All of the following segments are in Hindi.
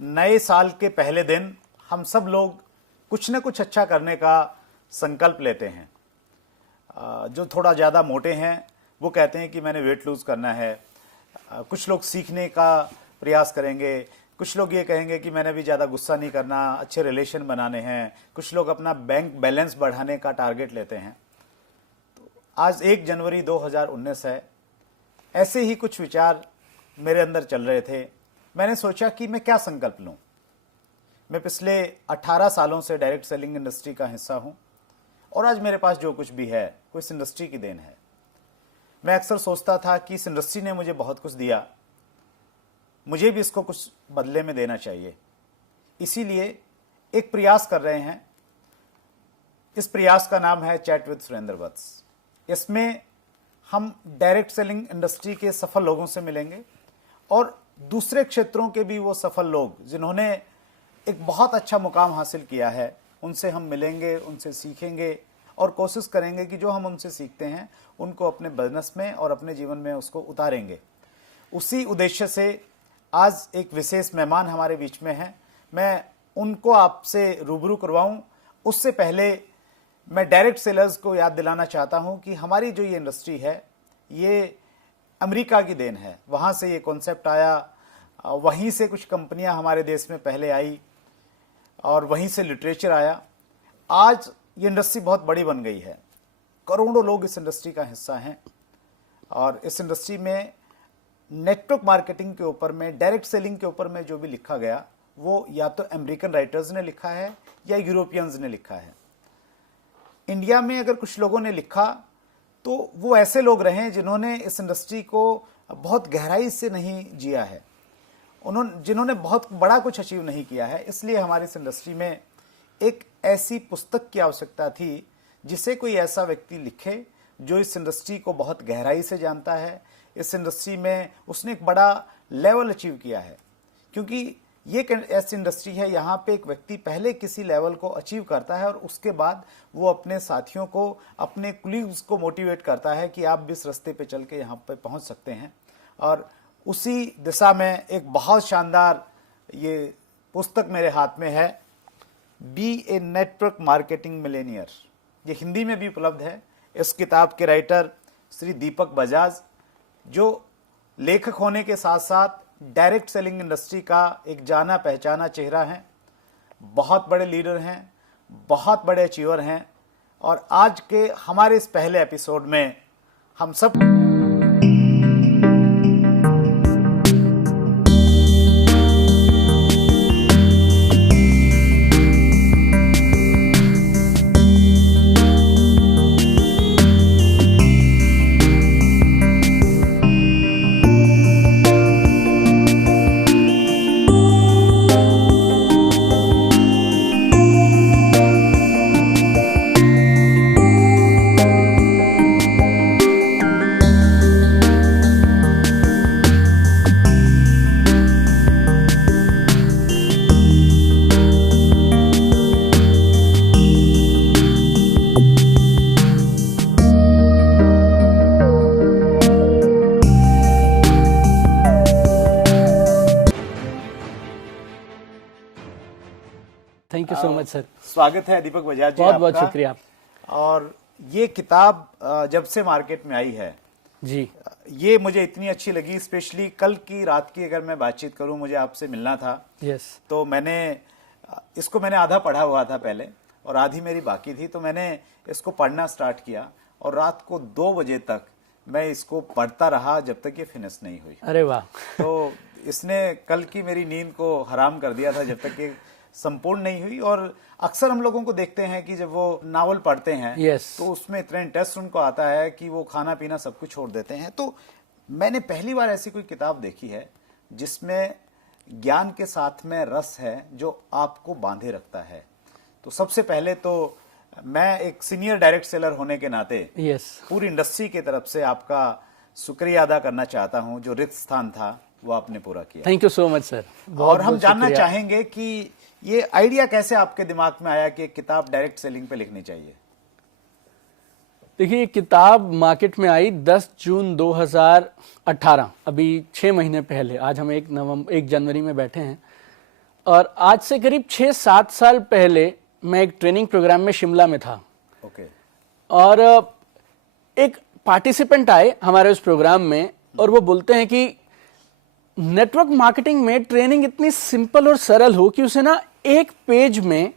नए साल के पहले दिन हम सब लोग कुछ न कुछ अच्छा करने का संकल्प लेते हैं। जो थोड़ा ज़्यादा मोटे हैं वो कहते हैं कि मैंने वेट लूज़ करना है। कुछ लोग सीखने का प्रयास करेंगे, कुछ लोग ये कहेंगे कि मैंने भी ज़्यादा गुस्सा नहीं करना, अच्छे रिलेशन बनाने हैं। कुछ लोग अपना बैंक बैलेंस बढ़ाने का टारगेट लेते हैं। तो आज 1 जनवरी 2019 है। ऐसे ही कुछ विचार मेरे अंदर चल रहे थे। मैंने सोचा कि मैं क्या संकल्प लूं। मैं पिछले 18 सालों से डायरेक्ट सेलिंग इंडस्ट्री का हिस्सा हूं और आज मेरे पास जो कुछ भी है वो इस इंडस्ट्री की देन है। मैं अक्सर सोचता था कि इस इंडस्ट्री ने मुझे बहुत कुछ दिया, मुझे भी इसको कुछ बदले में देना चाहिए। इसीलिए एक प्रयास कर रहे हैं। इस प्रयास का नाम है चैट विद सुरेंद्र वत्स। इसमें हम डायरेक्ट सेलिंग इंडस्ट्री के सफल लोगों से मिलेंगे और दूसरे क्षेत्रों के भी वो सफल लोग जिन्होंने एक बहुत अच्छा मुकाम हासिल किया है, उनसे हम मिलेंगे, उनसे सीखेंगे और कोशिश करेंगे कि जो हम उनसे सीखते हैं उनको अपने बिजनेस में और अपने जीवन में उसको उतारेंगे। उसी उद्देश्य से आज एक विशेष मेहमान हमारे बीच में हैं। मैं उनको आपसे रूबरू करवाऊं उससे पहले मैं डायरेक्ट सेलर्स को याद दिलाना चाहता हूं कि हमारी जो ये इंडस्ट्री है ये अमेरिका की देन है। वहाँ से ये कॉन्सेप्ट आया, वहीं से कुछ कंपनियां हमारे देश में पहले आई और वहीं से लिटरेचर आया। आज ये इंडस्ट्री बहुत बड़ी बन गई है, करोड़ों लोग इस इंडस्ट्री का हिस्सा हैं और इस इंडस्ट्री में नेटवर्क मार्केटिंग के ऊपर में, डायरेक्ट सेलिंग के ऊपर में जो भी लिखा गया वो या तो अमेरिकन राइटर्स ने लिखा है या यूरोपियंस ने लिखा है। इंडिया में अगर कुछ लोगों ने लिखा तो वो ऐसे लोग रहे हैं जिन्होंने इस इंडस्ट्री को बहुत गहराई से नहीं जिया है, जिन्होंने बहुत बड़ा कुछ अचीव नहीं किया है। इसलिए हमारी इस इंडस्ट्री में एक ऐसी पुस्तक की आवश्यकता थी जिसे कोई ऐसा व्यक्ति लिखे जो इस इंडस्ट्री को बहुत गहराई से जानता है, इस इंडस्ट्री में उसने एक बड़ा लेवल अचीव किया है। क्योंकि ये ऐसी इंडस्ट्री है यहाँ पे एक व्यक्ति पहले किसी लेवल को अचीव करता है और उसके बाद वो अपने साथियों को, अपने कुलीग्स को मोटिवेट करता है कि आप भी इस रास्ते पे चल के यहाँ पे पहुँच सकते हैं। और उसी दिशा में एक बहुत शानदार ये पुस्तक मेरे हाथ में है, B a network marketing Millionaire. ये हिंदी में भी उपलब्ध है। इस किताब के राइटर श्री दीपक बजाज, जो लेखक होने के साथ साथ डायरेक्ट सेलिंग इंडस्ट्री का एक जाना पहचाना चेहरा है, बहुत बड़े लीडर हैं, बहुत बड़े अचीवर हैं। और आज के हमारे इस पहले एपिसोड में हम सब thank you so much sir. स्वागत है दीपक बजाज जी, बहुत बहुत आपका। शुक्रिया। और ये किताब जब से मार्केट में आई है जी, ये मुझे इतनी अच्छी लगी। स्पेशली कल की रात की अगर मैं बातचीत करूं, मुझे आपसे मिलना था। यस। तो मैंने आधा पढ़ा हुआ था पहले और आधी मेरी बाकी थी। तो मैंने इसको पढ़ना स्टार्ट किया और रात को 2 बजे तक मैं इसको पढ़ता रहा जब तक ये फिनिश नहीं हुई। अरे वाह। तो इसने कल की मेरी नींद को हराम कर दिया था जब तक ये संपूर्ण नहीं हुई। और अक्सर हम लोगों को देखते हैं कि जब वो नावल पढ़ते हैं तो उसमें इतना इंटरेस्ट उनको आता है कि वो खाना पीना सब कुछ छोड़ देते हैं। तो मैंने पहली बार ऐसी कोई किताब देखी है जिसमें ज्ञान के साथ में रस है जो आपको बांधे रखता है। तो सबसे पहले तो मैं एक सीनियर डायरेक्ट सेलर होने के नाते पूरी इंडस्ट्री की तरफ से आपका शुक्रिया अदा करना चाहता हूं। जो रिक्त स्थान था वो आपने पूरा किया। Thank you so much sir. और हम जानना चाहेंगे कि ये आइडिया कैसे आपके दिमाग में आया कि एक किताब डायरेक्ट सेलिंग पे लिखनी चाहिए। देखिए, किताब मार्केट में आई 10 जून 2018, अभी 6 महीने पहले। आज हम 1 जनवरी में बैठे हैं और आज से करीब 6-7 साल पहले मैं एक ट्रेनिंग प्रोग्राम में शिमला में था। ओके। और एक पार्टिसिपेंट आए हमारे उस प्रोग्राम में और वो बोलते हैं कि नेटवर्क मार्केटिंग में ट्रेनिंग इतनी सिंपल और सरल हो कि उसे ना एक पेज में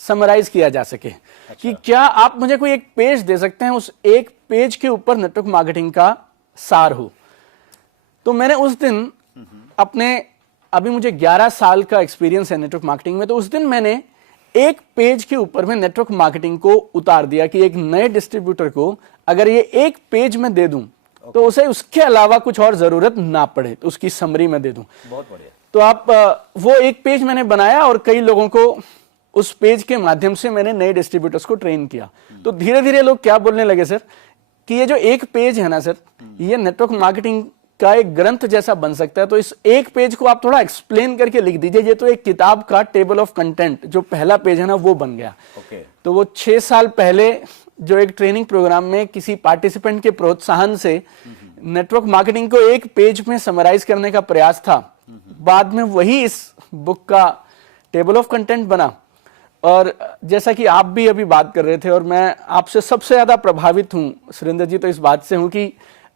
समराइज किया जा सके। कि क्या आप मुझे कोई एक पेज दे सकते हैं, उस एक पेज के ऊपर नेटवर्क मार्केटिंग का सार हो। तो मैंने उस दिन अपने, अभी मुझे 11 साल का एक्सपीरियंस है नेटवर्क मार्केटिंग में, तो उस दिन मैंने एक पेज के ऊपर में नेटवर्क मार्केटिंग को उतार दिया कि एक नए डिस्ट्रीब्यूटर को अगर ये एक पेज में दे दूं तो उसे उसके अलावा कुछ और जरूरत ना पड़े, तो उसकी समरी में दे दूं। बहुत बढ़िया। तो आप वो एक पेज मैंने बनाया और कई लोगों को उस पेज के माध्यम से मैंने नए डिस्ट्रीब्यूटर्स को ट्रेन किया। तो धीरे धीरे लोग क्या बोलने लगे सर कि ये जो एक पेज है ना सर, ये नेटवर्क मार्केटिंग का एक ग्रंथ जैसा बन सकता है। तो इस एक पेज को आप थोड़ा एक्सप्लेन करके लिख दीजिए। ये तो एक किताब का टेबल ऑफ कंटेंट जो पहला पेज है ना वो बन गया। तो वो 6 साल पहले जो एक ट्रेनिंग प्रोग्राम में किसी पार्टिसिपेंट के प्रोत्साहन से नेटवर्क मार्केटिंग को एक पेज में समराइज करने का प्रयास था, बाद में वही इस बुक का टेबल ऑफ कंटेंट बना। और जैसा कि आप भी अभी बात कर रहे थे और मैं आपसे सबसे ज्यादा प्रभावित हूं सुरेंद्र जी, तो इस बात से हूं कि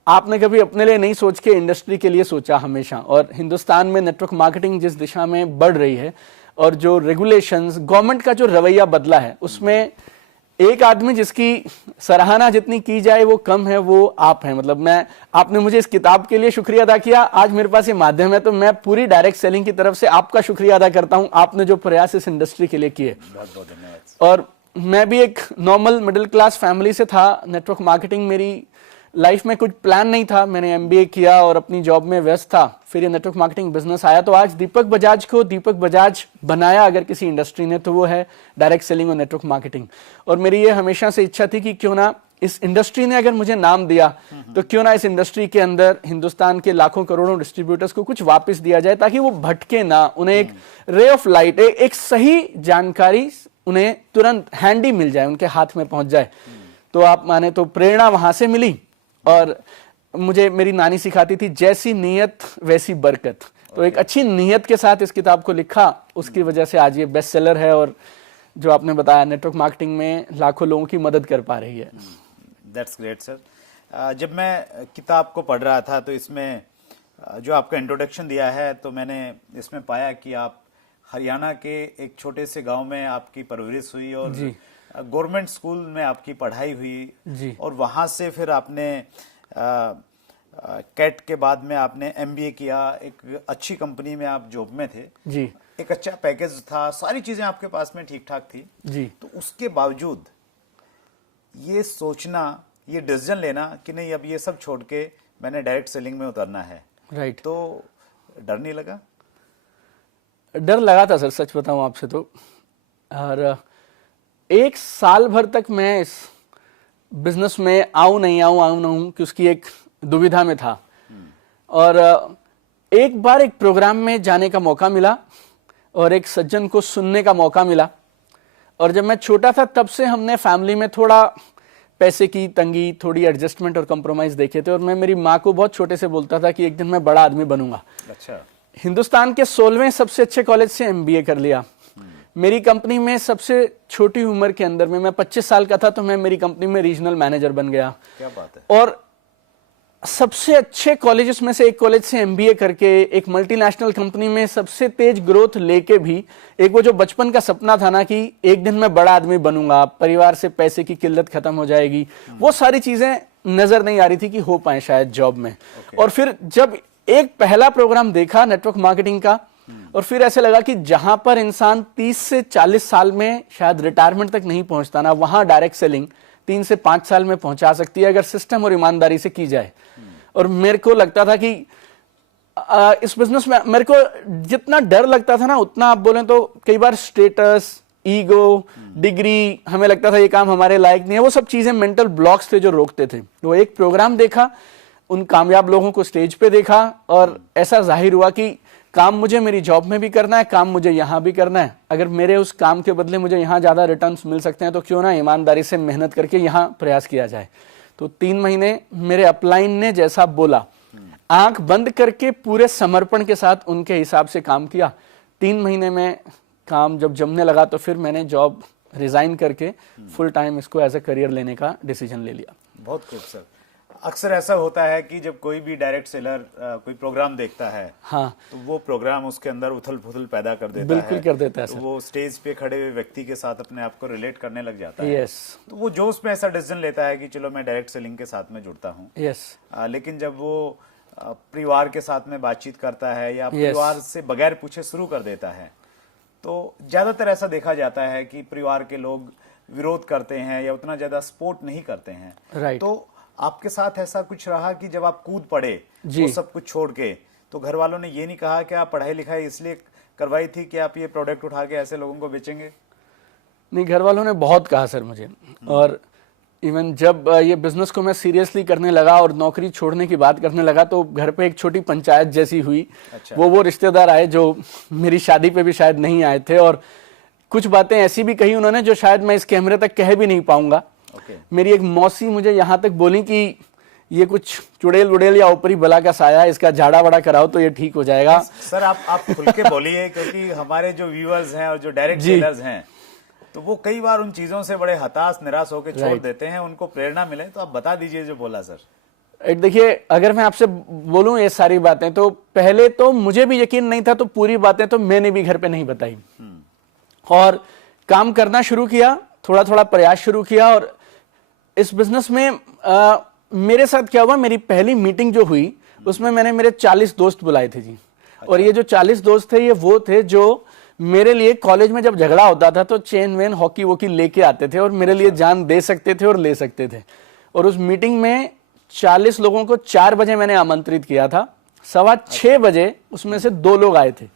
आपने कभी अपने लिए नहीं सोच के इंडस्ट्री के लिए सोचा हमेशा। और हिंदुस्तान में नेटवर्क मार्केटिंग जिस दिशा में बढ़ रही है और जो रेगुलेशंस, गवर्नमेंट का जो रवैया बदला है, उसमें एक आदमी जिसकी सराहना जितनी की जाए वो कम है, वो आप हैं। मतलब आपने मुझे इस किताब के लिए शुक्रिया अदा किया, आज मेरे पास ये माध्यम है, तो मैं पूरी डायरेक्ट सेलिंग की तरफ से आपका शुक्रिया अदा करता हूं, आपने जो प्रयास इस इंडस्ट्री के लिए किए। बहुत बहुत धन्यवाद। और मैं भी एक नॉर्मल मिडिल क्लास फैमिली से था। नेटवर्क मार्केटिंग मेरी लाइफ में कुछ प्लान नहीं था। मैंने एमबीए किया और अपनी जॉब में व्यस्त था, फिर ये नेटवर्क मार्केटिंग बिजनेस आया। तो आज दीपक बजाज को दीपक बजाज बनाया अगर किसी इंडस्ट्री ने, तो वो है डायरेक्ट सेलिंग और नेटवर्क मार्केटिंग। और मेरी ये हमेशा से इच्छा थी कि क्यों ना इस इंडस्ट्री ने अगर मुझे नाम दिया तो क्यों ना इस इंडस्ट्री के अंदर हिंदुस्तान के लाखों करोड़ों डिस्ट्रीब्यूटर्स को कुछ वापस दिया जाए, ताकि वो भटके ना, उन्हें एक रे ऑफ लाइट, एक सही जानकारी उन्हें तुरंत हैंडी मिल जाए, उनके हाथ में पहुंच जाए। तो आप माने तो प्रेरणा वहां से मिली। और मुझे मेरी नानी सिखाती थी, जैसी नीयत वैसी बरकत। तो एक अच्छी नीयत के साथ इस किताब को लिखा, उसकी वजह से आज ये बेस्ट सेलर है और जो आपने बताया नेटवर्क मार्केटिंग में लाखों लोगों की मदद कर पा रही है। That's great sir. जब मैं किताब को पढ़ रहा था तो इसमें जो आपका इंट्रोडक्शन दिया है, तो मैंने इसमें पाया कि आप हरियाणा के एक छोटे से गांव में आपकी परवरिश हुई और गवर्नमेंट स्कूल में आपकी पढ़ाई हुई और वहां से फिर आपने कैट के बाद में आपने एमबीए किया, एक अच्छी कंपनी में आप जॉब में थे जी, एक अच्छा पैकेज था, सारी चीजें आपके पास में ठीक ठाक थी जी। तो उसके बावजूद ये सोचना, ये डिसीजन लेना कि नहीं अब ये सब छोड़ के मैंने डायरेक्ट सेलिंग में उतरना है, राइट। तो डर नहीं लगा? डर लगा था सर, सच बताऊं आपसे तो। और 1 साल भर तक मैं इस बिजनेस में आऊं नहीं आऊं कि उसकी एक दुविधा में था। और एक बार एक प्रोग्राम में जाने का मौका मिला और एक सज्जन को सुनने का मौका मिला। और जब मैं छोटा था तब से हमने फैमिली में थोड़ा पैसे की तंगी, थोड़ी एडजस्टमेंट और कंप्रोमाइज देखे थे। और मैं मेरी माँ को बहुत छोटे से बोलता था कि एक दिन मैं बड़ा आदमी बनूंगा। अच्छा। हिंदुस्तान के 16वें सबसे अच्छे कॉलेज से एमबीए कर लिया। मेरी कंपनी में सबसे छोटी उम्र के अंदर में, मैं 25 साल का था तो मैं मेरी कंपनी में रीजनल मैनेजर बन गया। क्या बात है। और सबसे अच्छे कॉलेजेस में से एक कॉलेज से एमबीए करके एक मल्टीनेशनल कंपनी में सबसे तेज ग्रोथ लेके भी एक वो जो बचपन का सपना था ना कि एक दिन मैं बड़ा आदमी बनूंगा, परिवार से पैसे की किल्लत खत्म हो जाएगी, वो सारी चीजें नजर नहीं आ रही थी कि हो पाए शायद जॉब में। और फिर जब एक पहला प्रोग्राम देखा नेटवर्क मार्केटिंग का, और फिर ऐसे लगा कि जहां पर इंसान 30 से 40 साल में शायद रिटायरमेंट तक नहीं पहुंचता ना, वहां डायरेक्ट सेलिंग 3 से 5 साल में पहुंचा सकती है अगर सिस्टम और ईमानदारी से की जाए। और मेरे को लगता था कि इस बिजनेस में मेरे को जितना डर लगता था ना, उतना आप बोलें तो कई बार स्टेटस, ईगो, डिग्री, हमें लगता था ये काम हमारे लायक नहीं है, वो सब चीजें मेंटल ब्लॉक्स थे जो रोकते थे। वो एक प्रोग्राम देखा, उन कामयाब लोगों को स्टेज पे देखा और ऐसा जाहिर हुआ कि काम मुझे मेरी जॉब में भी करना है, काम मुझे यहां भी करना है। अगर मेरे उस काम के बदले मुझे यहां ज्यादा रिटर्न्स मिल सकते हैं तो क्यों ना ईमानदारी से मेहनत करके यहां प्रयास किया जाए। तो 3 महीने मेरे अपलाइन ने जैसा बोला, आंख बंद करके पूरे समर्पण के साथ उनके हिसाब से काम किया। 3 महीने में काम जब जमने लगा तो फिर मैंने जॉब रिजाइन करके फुल टाइम इसको एज ए करियर लेने का डिसीजन ले लिया। बहुत खूब सर। अक्सर ऐसा होता है कि जब कोई भी डायरेक्ट सेलर कोई प्रोग्राम देखता है, हाँ, तो वो प्रोग्राम उसके अंदर उथल पुथल पैदा कर देता है। बिल्कुल कर देता है तो सर। वो स्टेज पे खड़े हुए व्यक्ति के साथ अपने आप को रिलेट करने लग जाता है। यस, तो वो जोश में ऐसा डिसीजन लेता है कि चलो मैं डायरेक्ट सेलिंग के साथ में जुड़ता हूँ। यस, लेकिन जब वो परिवार के साथ में बातचीत करता है या परिवार से बगैर पूछे शुरू कर देता है, तो ज्यादातर ऐसा देखा जाता है कि परिवार के लोग विरोध करते हैं या उतना ज्यादा सपोर्ट नहीं करते हैं। राइट। तो आपके साथ ऐसा कुछ रहा कि जब आप कूद पड़े वो सब कुछ छोड़ के, तो घर वालों ने ये नहीं कहा कि आप पढ़ाई लिखाई इसलिए करवाई थी कि आप ये प्रोडक्ट उठा के ऐसे लोगों को बेचेंगे? नहीं, घर वालों ने बहुत कहा सर मुझे। और इवन जब ये बिजनेस को मैं सीरियसली करने लगा और नौकरी छोड़ने की बात करने लगा तो घर पे एक छोटी पंचायत जैसी हुई। अच्छा। वो रिश्तेदार आए जो मेरी शादी पे भी शायद नहीं आए थे, और कुछ बातें ऐसी भी कही उन्होंने जो शायद मैं इस कैमरे तक कह भी नहीं पाऊंगा। मेरी एक मौसी मुझे यहाँ तक बोली कि ये कुछ चुड़ैल उड़ेल या ऊपरी बला का साया है, इसका झाड़ा बड़ा कराओ तो ये ठीक हो जाएगा। सर आप खुल के बोलिए, क्योंकि हमारे जो व्यूअर्स हैं और जो डायरेक्ट सेलर्स हैं, तो वो कई बार उन चीजों से बड़े हताश निराश होकर छोड़ देते हैं, उनको प्रेरणा मिले। तो आप बता दीजिए जो बोला सर। देखिए, अगर मैं आपसे बोलूं ये सारी बातें, तो पहले तो मुझे भी यकीन नहीं था, तो पूरी बातें तो मैंने भी घर पे नहीं बताई और काम करना शुरू किया, थोड़ा थोड़ा प्रयास शुरू किया। और इस बिजनेस में मेरे साथ क्या हुआ, मेरी पहली मीटिंग जो हुई उसमें मैंने मेरे 40 दोस्त बुलाए थे जी। अच्छा। और ये जो 40 दोस्त थे, ये वो थे जो मेरे लिए कॉलेज में जब झगड़ा होता था तो चेन वेन हॉकी वॉकी लेके आते थे और मेरे लिए जान दे सकते थे और ले सकते थे। और उस मीटिंग में 40 लोगों को 4 बजे मैंने आमंत्रित किया था। 6:15 बजे उसमें से 2 लोग आए थे।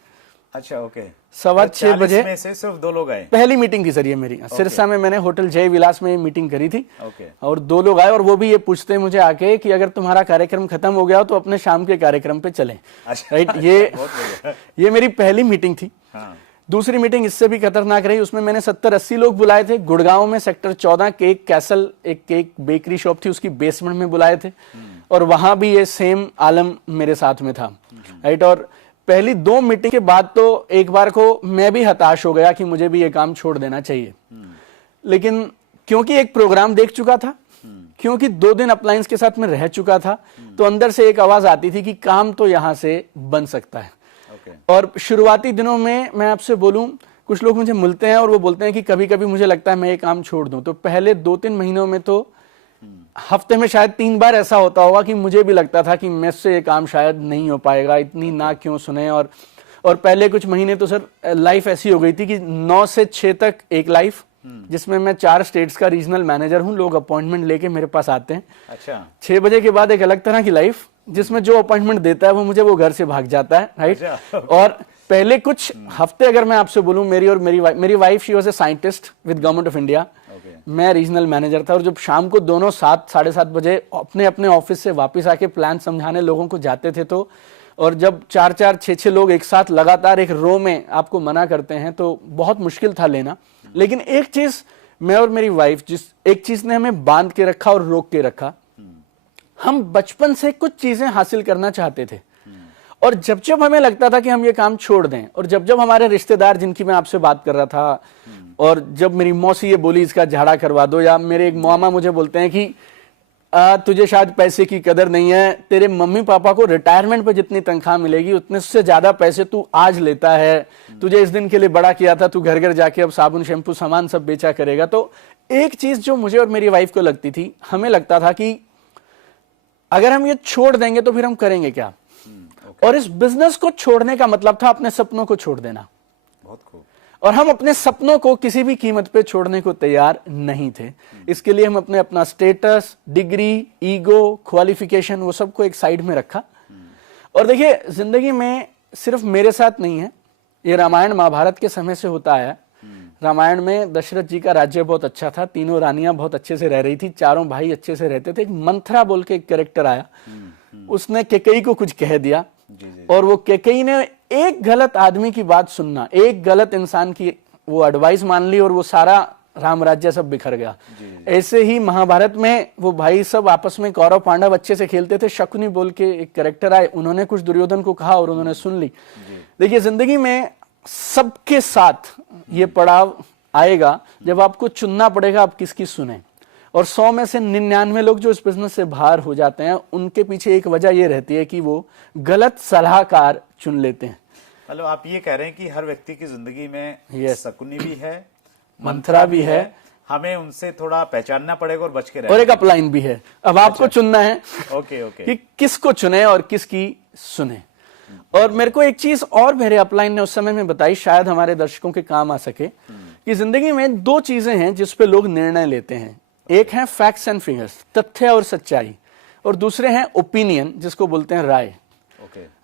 अच्छा, ओके। 6:15 बजे में से सिर्फ 2 लोग आए? पहली मीटिंग थी सर ये मेरी। सिरसा में मैंने होटल जय विलास में ये मीटिंग करी थी। ओके। और 2 लोग आए और वो भी ये पूछते मुझे आके कि अगर तुम्हारा कार्यक्रम खत्म हो गया हो तो अपने शाम के कार्यक्रम पे चलें। अच्छा, राइट। ये मेरी पहली मीटिंग थी। हाँ। दूसरी मीटिंग इससे भी खतरनाक रही। उसमें मैंने 70-80 लोग बुलाए थे। गुड़गांव में सेक्टर 14 केक कैसल एक केक बेकरी शॉप थी, उसकी बेसमेंट में बुलाए थे और वहां भी ये सेम आलम मेरे साथ में था। राइट। और पहली 2 मीटिंग के बाद तो एक बार को मैं भी हताश हो गया कि मुझे भी ये काम छोड़ देना चाहिए। लेकिन क्योंकि एक प्रोग्राम देख चुका था, क्योंकि 2 दिन अपलायंस के साथ में रह चुका था, तो अंदर से एक आवाज आती थी कि काम तो यहां से बन सकता है। और शुरुआती दिनों में मैं आपसे बोलूं, कुछ लोग मुझे मिलते हैं और वो बोलते हैं कि कभी कभी मुझे लगता है मैं ये काम छोड़ दूं। तो पहले 2-3 महीनों में तो हफ्ते में शायद 3 बार ऐसा होता होगा कि मुझे भी लगता था कि मुझसे ये काम शायद नहीं हो पाएगा, इतनी ना क्यों सुने। और पहले कुछ महीने तो सर लाइफ ऐसी हो गई थी कि 9 से 6 तक एक लाइफ, जिसमें मैं 4 स्टेट्स का रीजनल मैनेजर हूं। लोग अपॉइंटमेंट लेके मेरे पास आते हैं। अच्छा। 6 बजे के बाद एक अलग तरह की लाइफ, जिसमें जो अपॉइंटमेंट देता है वो घर से भाग जाता है। राइट। और पहले कुछ हफ्ते अगर मैं आपसे बोलूं, मेरी wife she was a scientist with government of India, मैं रीजनल मैनेजर था। और जब शाम को दोनों 7-7:30 बजे अपने अपने ऑफिस से वापस आके प्लान समझाने लोगों को जाते थे, तो और जब 4-4, 6-6 लोग एक साथ लगातार एक रो में आपको मना करते हैं तो बहुत मुश्किल था लेना। लेकिन एक चीज मैं और मेरी वाइफ, एक चीज ने हमें बांध के रखा और रोक के रखा, हम बचपन से कुछ चीजें हासिल करना चाहते थे। और जब जब हमें लगता था कि हम ये काम छोड़ दें, और जब जब हमारे रिश्तेदार जिनकी मैं आपसे बात कर रहा था, और जब मेरी मौसी ये बोली इसका झाड़ा करवा दो, या मेरे एक मामा मुझे बोलते हैं कि तुझे शायद पैसे की कदर नहीं है, तेरे मम्मी पापा को रिटायरमेंट पे जितनी तनख्वाह मिलेगी उतने से ज्यादा पैसे तू आज लेता है, तुझे इस दिन के लिए बड़ा किया था, तू घर घर जाके अब साबुन शैम्पू सामान सब बेचा करेगा। तो एक चीज जो मुझे और मेरी वाइफ को लगती थी, हमें लगता था कि अगर हम ये छोड़ देंगे तो फिर हम करेंगे क्या। और इस बिजनेस को छोड़ने का मतलब था अपने सपनों को छोड़ देना। बहुत खूब। और हम अपने सपनों को किसी भी कीमत पे छोड़ने को तैयार नहीं थे। इसके लिए हम अपना स्टेटस, डिग्री, ईगो, क्वालिफिकेशन, वो सबको एक साइड में रखा। और देखिए, जिंदगी में सिर्फ मेरे साथ नहीं है, ये रामायण महाभारत के समय से होता है। रामायण में दशरथ जी का राज्य बहुत अच्छा था, तीनों रानियां बहुत अच्छे से रह रही थी, चारों भाई अच्छे से रहते थे। एक मंथरा बोल के एक कैरेक्टर आया, उसने कैकेयी को कुछ कह दिया, और वो कैकेयी ने एक गलत आदमी की बात सुनना, एक गलत इंसान की वो एडवाइस मान ली, और वो सारा राम राज्य सब बिखर गया। ऐसे ही महाभारत में वो भाई सब आपस में कौरव पांडव अच्छे से खेलते थे, शकुनी बोल के एक कैरेक्टर आए, उन्होंने कुछ दुर्योधन को कहा और उन्होंने सुन ली। देखिए, जिंदगी में सबके साथ ये पड़ाव आएगा जब आपको चुनना पड़ेगा आप किसकी सुने। और 100 में से 99 लोग जो इस बिजनेस से बाहर हो जाते हैं, उनके पीछे एक वजह ये रहती है कि वो गलत सलाहकार चुन लेते हैं। मतलब आप ये कह रहे हैं कि हर व्यक्ति की जिंदगी में शकुनी भी है, मंत्रा भी है, हमें उनसे थोड़ा पहचानना पड़ेगा और बच के और रहना। एक अपलाइन भी है। अब आपको चुनना है ओके कि किसको चुने और किसकी सुने। और मेरे को एक चीज और मेरे अपलाइन ने उस समय में बताई, शायद हमारे दर्शकों के काम आ सके, कि जिंदगी में 2 चीजें हैं जिस पे लोग निर्णय लेते हैं। एक है फैक्ट्स एंड फिगर्स, तथ्य और सच्चाई, और दूसरे हैं ओपिनियन, जिसको बोलते हैं राय।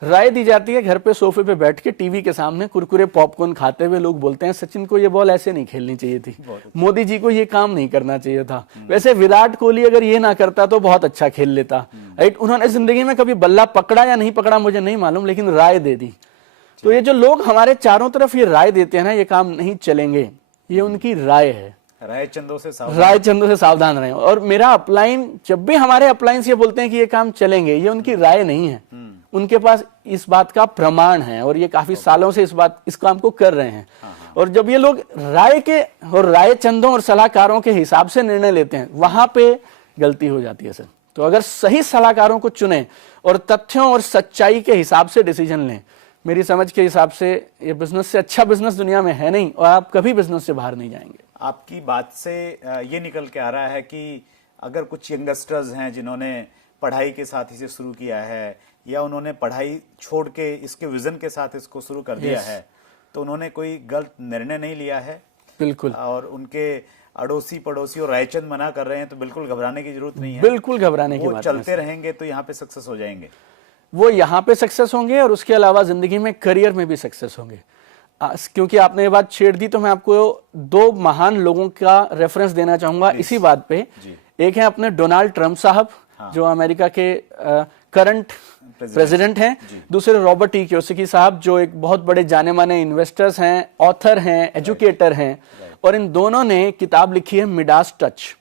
राय दी जाती है घर पे सोफे पे बैठ के, टीवी के सामने कुरकुरे पॉपकॉर्न खाते हुए। लोग बोलते हैं सचिन को ये बॉल ऐसे नहीं खेलनी चाहिए थी, मोदी जी को ये काम नहीं करना चाहिए था, वैसे विराट कोहली अगर ये ना करता तो बहुत अच्छा खेल लेता। राइट, उन्होंने जिंदगी में कभी बल्ला पकड़ा या नहीं पकड़ा मुझे नहीं मालूम, लेकिन राय दे दी। तो ये जो लोग हमारे चारों तरफ ये राय देते हैं ना, ये काम नहीं चलेंगे, ये उनकी राय है। राय चंदों से सावधान रहें। और मेरा अपलाइन, जब भी हमारे अपलाइंस ये बोलते हैं कि ये काम चलेंगे, ये उनकी राय नहीं है, उनके पास इस बात का प्रमाण है और ये काफी सालों से इस काम को कर रहे हैं। और जब ये लोग राय के और राय चंदों और सलाहकारों के हिसाब से निर्णय लेते हैं, वहां पे गलती हो जाती है सर। तो अगर सही सलाहकारों को चुने और तथ्यों और सच्चाई के हिसाब से डिसीजन लें, मेरी समझ के हिसाब से ये बिजनेस से अच्छा बिजनेस दुनिया में है नहीं, और आप कभी बिजनेस से बाहर नहीं जाएंगे। आपकी बात से ये निकल के आ रहा है कि अगर कुछ यंगस्टर्स हैं जिन्होंने पढ़ाई के साथ इसे शुरू किया है, या उन्होंने पढ़ाई छोड़ के इसके विजन के साथ इसको शुरू कर दिया है, तो उन्होंने कोई गलत निर्णय नहीं लिया है। बिल्कुल। और उनके अड़ोसी पड़ोसी और रायचंद मना कर रहे हैं तो बिल्कुल घबराने की जरूरत नहीं है। बिल्कुल घबराने की बात नहीं। चलते रहेंगे तो यहाँ पे सक्सेस हो जाएंगे। वो यहाँ पे सक्सेस होंगे और उसके अलावा जिंदगी में करियर में भी सक्सेस होंगे। क्योंकि आपने ये बात छेड़ दी तो मैं आपको 2 महान लोगों का रेफरेंस देना चाहूंगा इसी बात पे। एक है अपने डोनाल्ड ट्रंप साहब, जो अमेरिका के करंट प्रेसिडेंट हैं। दूसरे रॉबर्ट टी कियोसाकी साहब, जो एक बहुत बड़े जाने माने इन्वेस्टर्स हैं, ऑथर हैं, एजुकेटर हैं, और इन दोनों ने किताब लिखी है मिडास टच।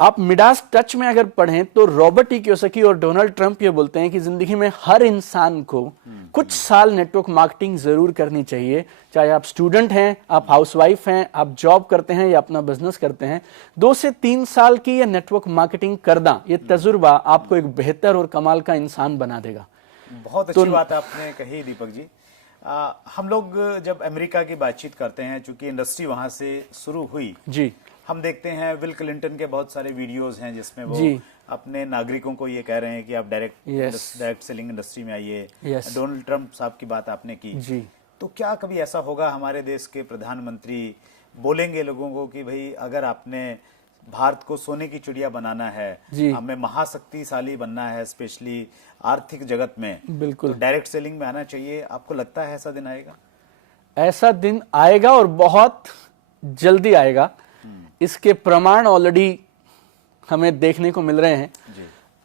आप मिडास टच में अगर पढ़ें तो रॉबर्ट टी कियोसाकी और डोनाल्ड ट्रंप ये बोलते हैं कि जिंदगी में हर इंसान को कुछ साल नेटवर्क मार्केटिंग जरूर करनी चाहिए। चाहे आप स्टूडेंट हैं, आप हाउसवाइफ हैं, आप जॉब करते हैं या अपना बिजनेस करते हैं, 2 से 3 साल की ये नेटवर्क मार्केटिंग करना, ये तजुर्बा आपको एक बेहतर और कमाल का इंसान बना देगा। बहुत अच्छी बात आपने कही दीपक जी। हम लोग जब अमेरिका की बातचीत करते हैं, चूंकि इंडस्ट्री वहां से शुरू हुई जी, हम देखते हैं विल क्लिंटन के बहुत सारे वीडियोस हैं जिसमें वो अपने नागरिकों को ये कह रहे हैं कि आप डायरेक्ट सेलिंग इंडस्ट्री में आइए। डोनाल्ड ट्रंप साहब की बात आपने की जी। तो क्या कभी ऐसा होगा हमारे देश के प्रधानमंत्री बोलेंगे लोगों को कि भाई अगर आपने भारत को सोने की चिड़िया बनाना है, हमें महाशक्तिशाली बनना है, स्पेशली आर्थिक जगत में, बिल्कुल तो डायरेक्ट सेलिंग में आना चाहिए? आपको लगता है ऐसा दिन आएगा? ऐसा दिन आएगा और बहुत जल्दी आएगा। इसके प्रमाण ऑलरेडी हमें देखने को मिल रहे हैं।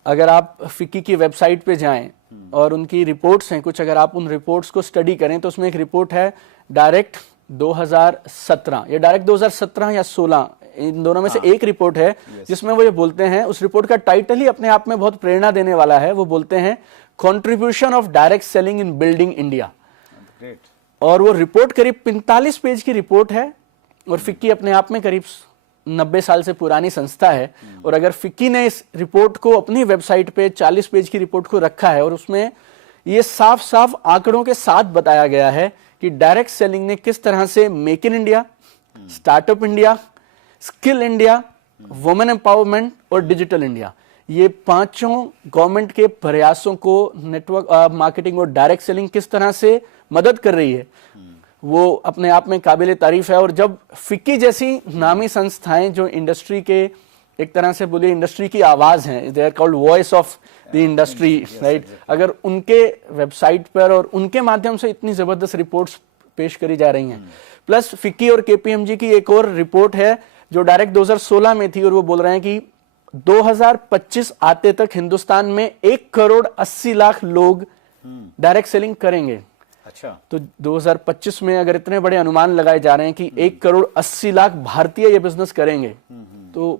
अगर आप फिक्की की वेबसाइट पे जाएं और उनकी रिपोर्ट्स हैं कुछ, अगर आप उन रिपोर्ट्स को स्टडी करें तो उसमें एक रिपोर्ट है डायरेक्ट 2017 या डायरेक्ट 2017 या 16, इन दोनों में से एक रिपोर्ट है जिसमें वो ये बोलते हैं, उस रिपोर्ट का टाइटल ही अपने आप में बहुत प्रेरणा देने वाला है। वो बोलते हैं contribution of direct selling in building India. और वो रिपोर्ट करीब 45 पेज की रिपोर्ट है, और फिक्की अपने आप में करीब 90 साल से पुरानी संस्था है। और अगर फिक्की ने इस रिपोर्ट को अपनी वेबसाइट पे 40 पेज की रिपोर्ट को रखा है, और उसमें ये साफ साफ आंकड़ों के साथ बताया गया है कि डायरेक्ट सेलिंग ने किस तरह से make in India, startup India, skill India, women empowerment और डिजिटल इंडिया, ये 5 गवर्नमेंट के प्रयासों को नेटवर्क मार्केटिंग और डायरेक्ट सेलिंग किस तरह से मदद कर रही है, वो अपने आप में काबिले तारीफ है। और जब फिक्की जैसी नामी संस्थाएं जो इंडस्ट्री के एक तरह से बोले इंडस्ट्री की आवाज हैं, they are called voice of the industry, right, अगर उनके वेबसाइट पर और उनके माध्यम से इतनी जबरदस्त रिपोर्ट्स पेश करी जा रही हैं, प्लस फिक्की और केपीएमजी की एक और रिपोर्ट है जो डायरेक्ट 2016 में थी, और वो बोल रहे हैं कि 2025 आते तक हिंदुस्तान में 1,80,00,000 लोग डायरेक्ट सेलिंग करेंगे। अच्छा, तो 2025 में अगर इतने बड़े अनुमान लगाए जा रहे हैं कि 1,80,00,000 भारतीय ये बिजनेस करेंगे, तो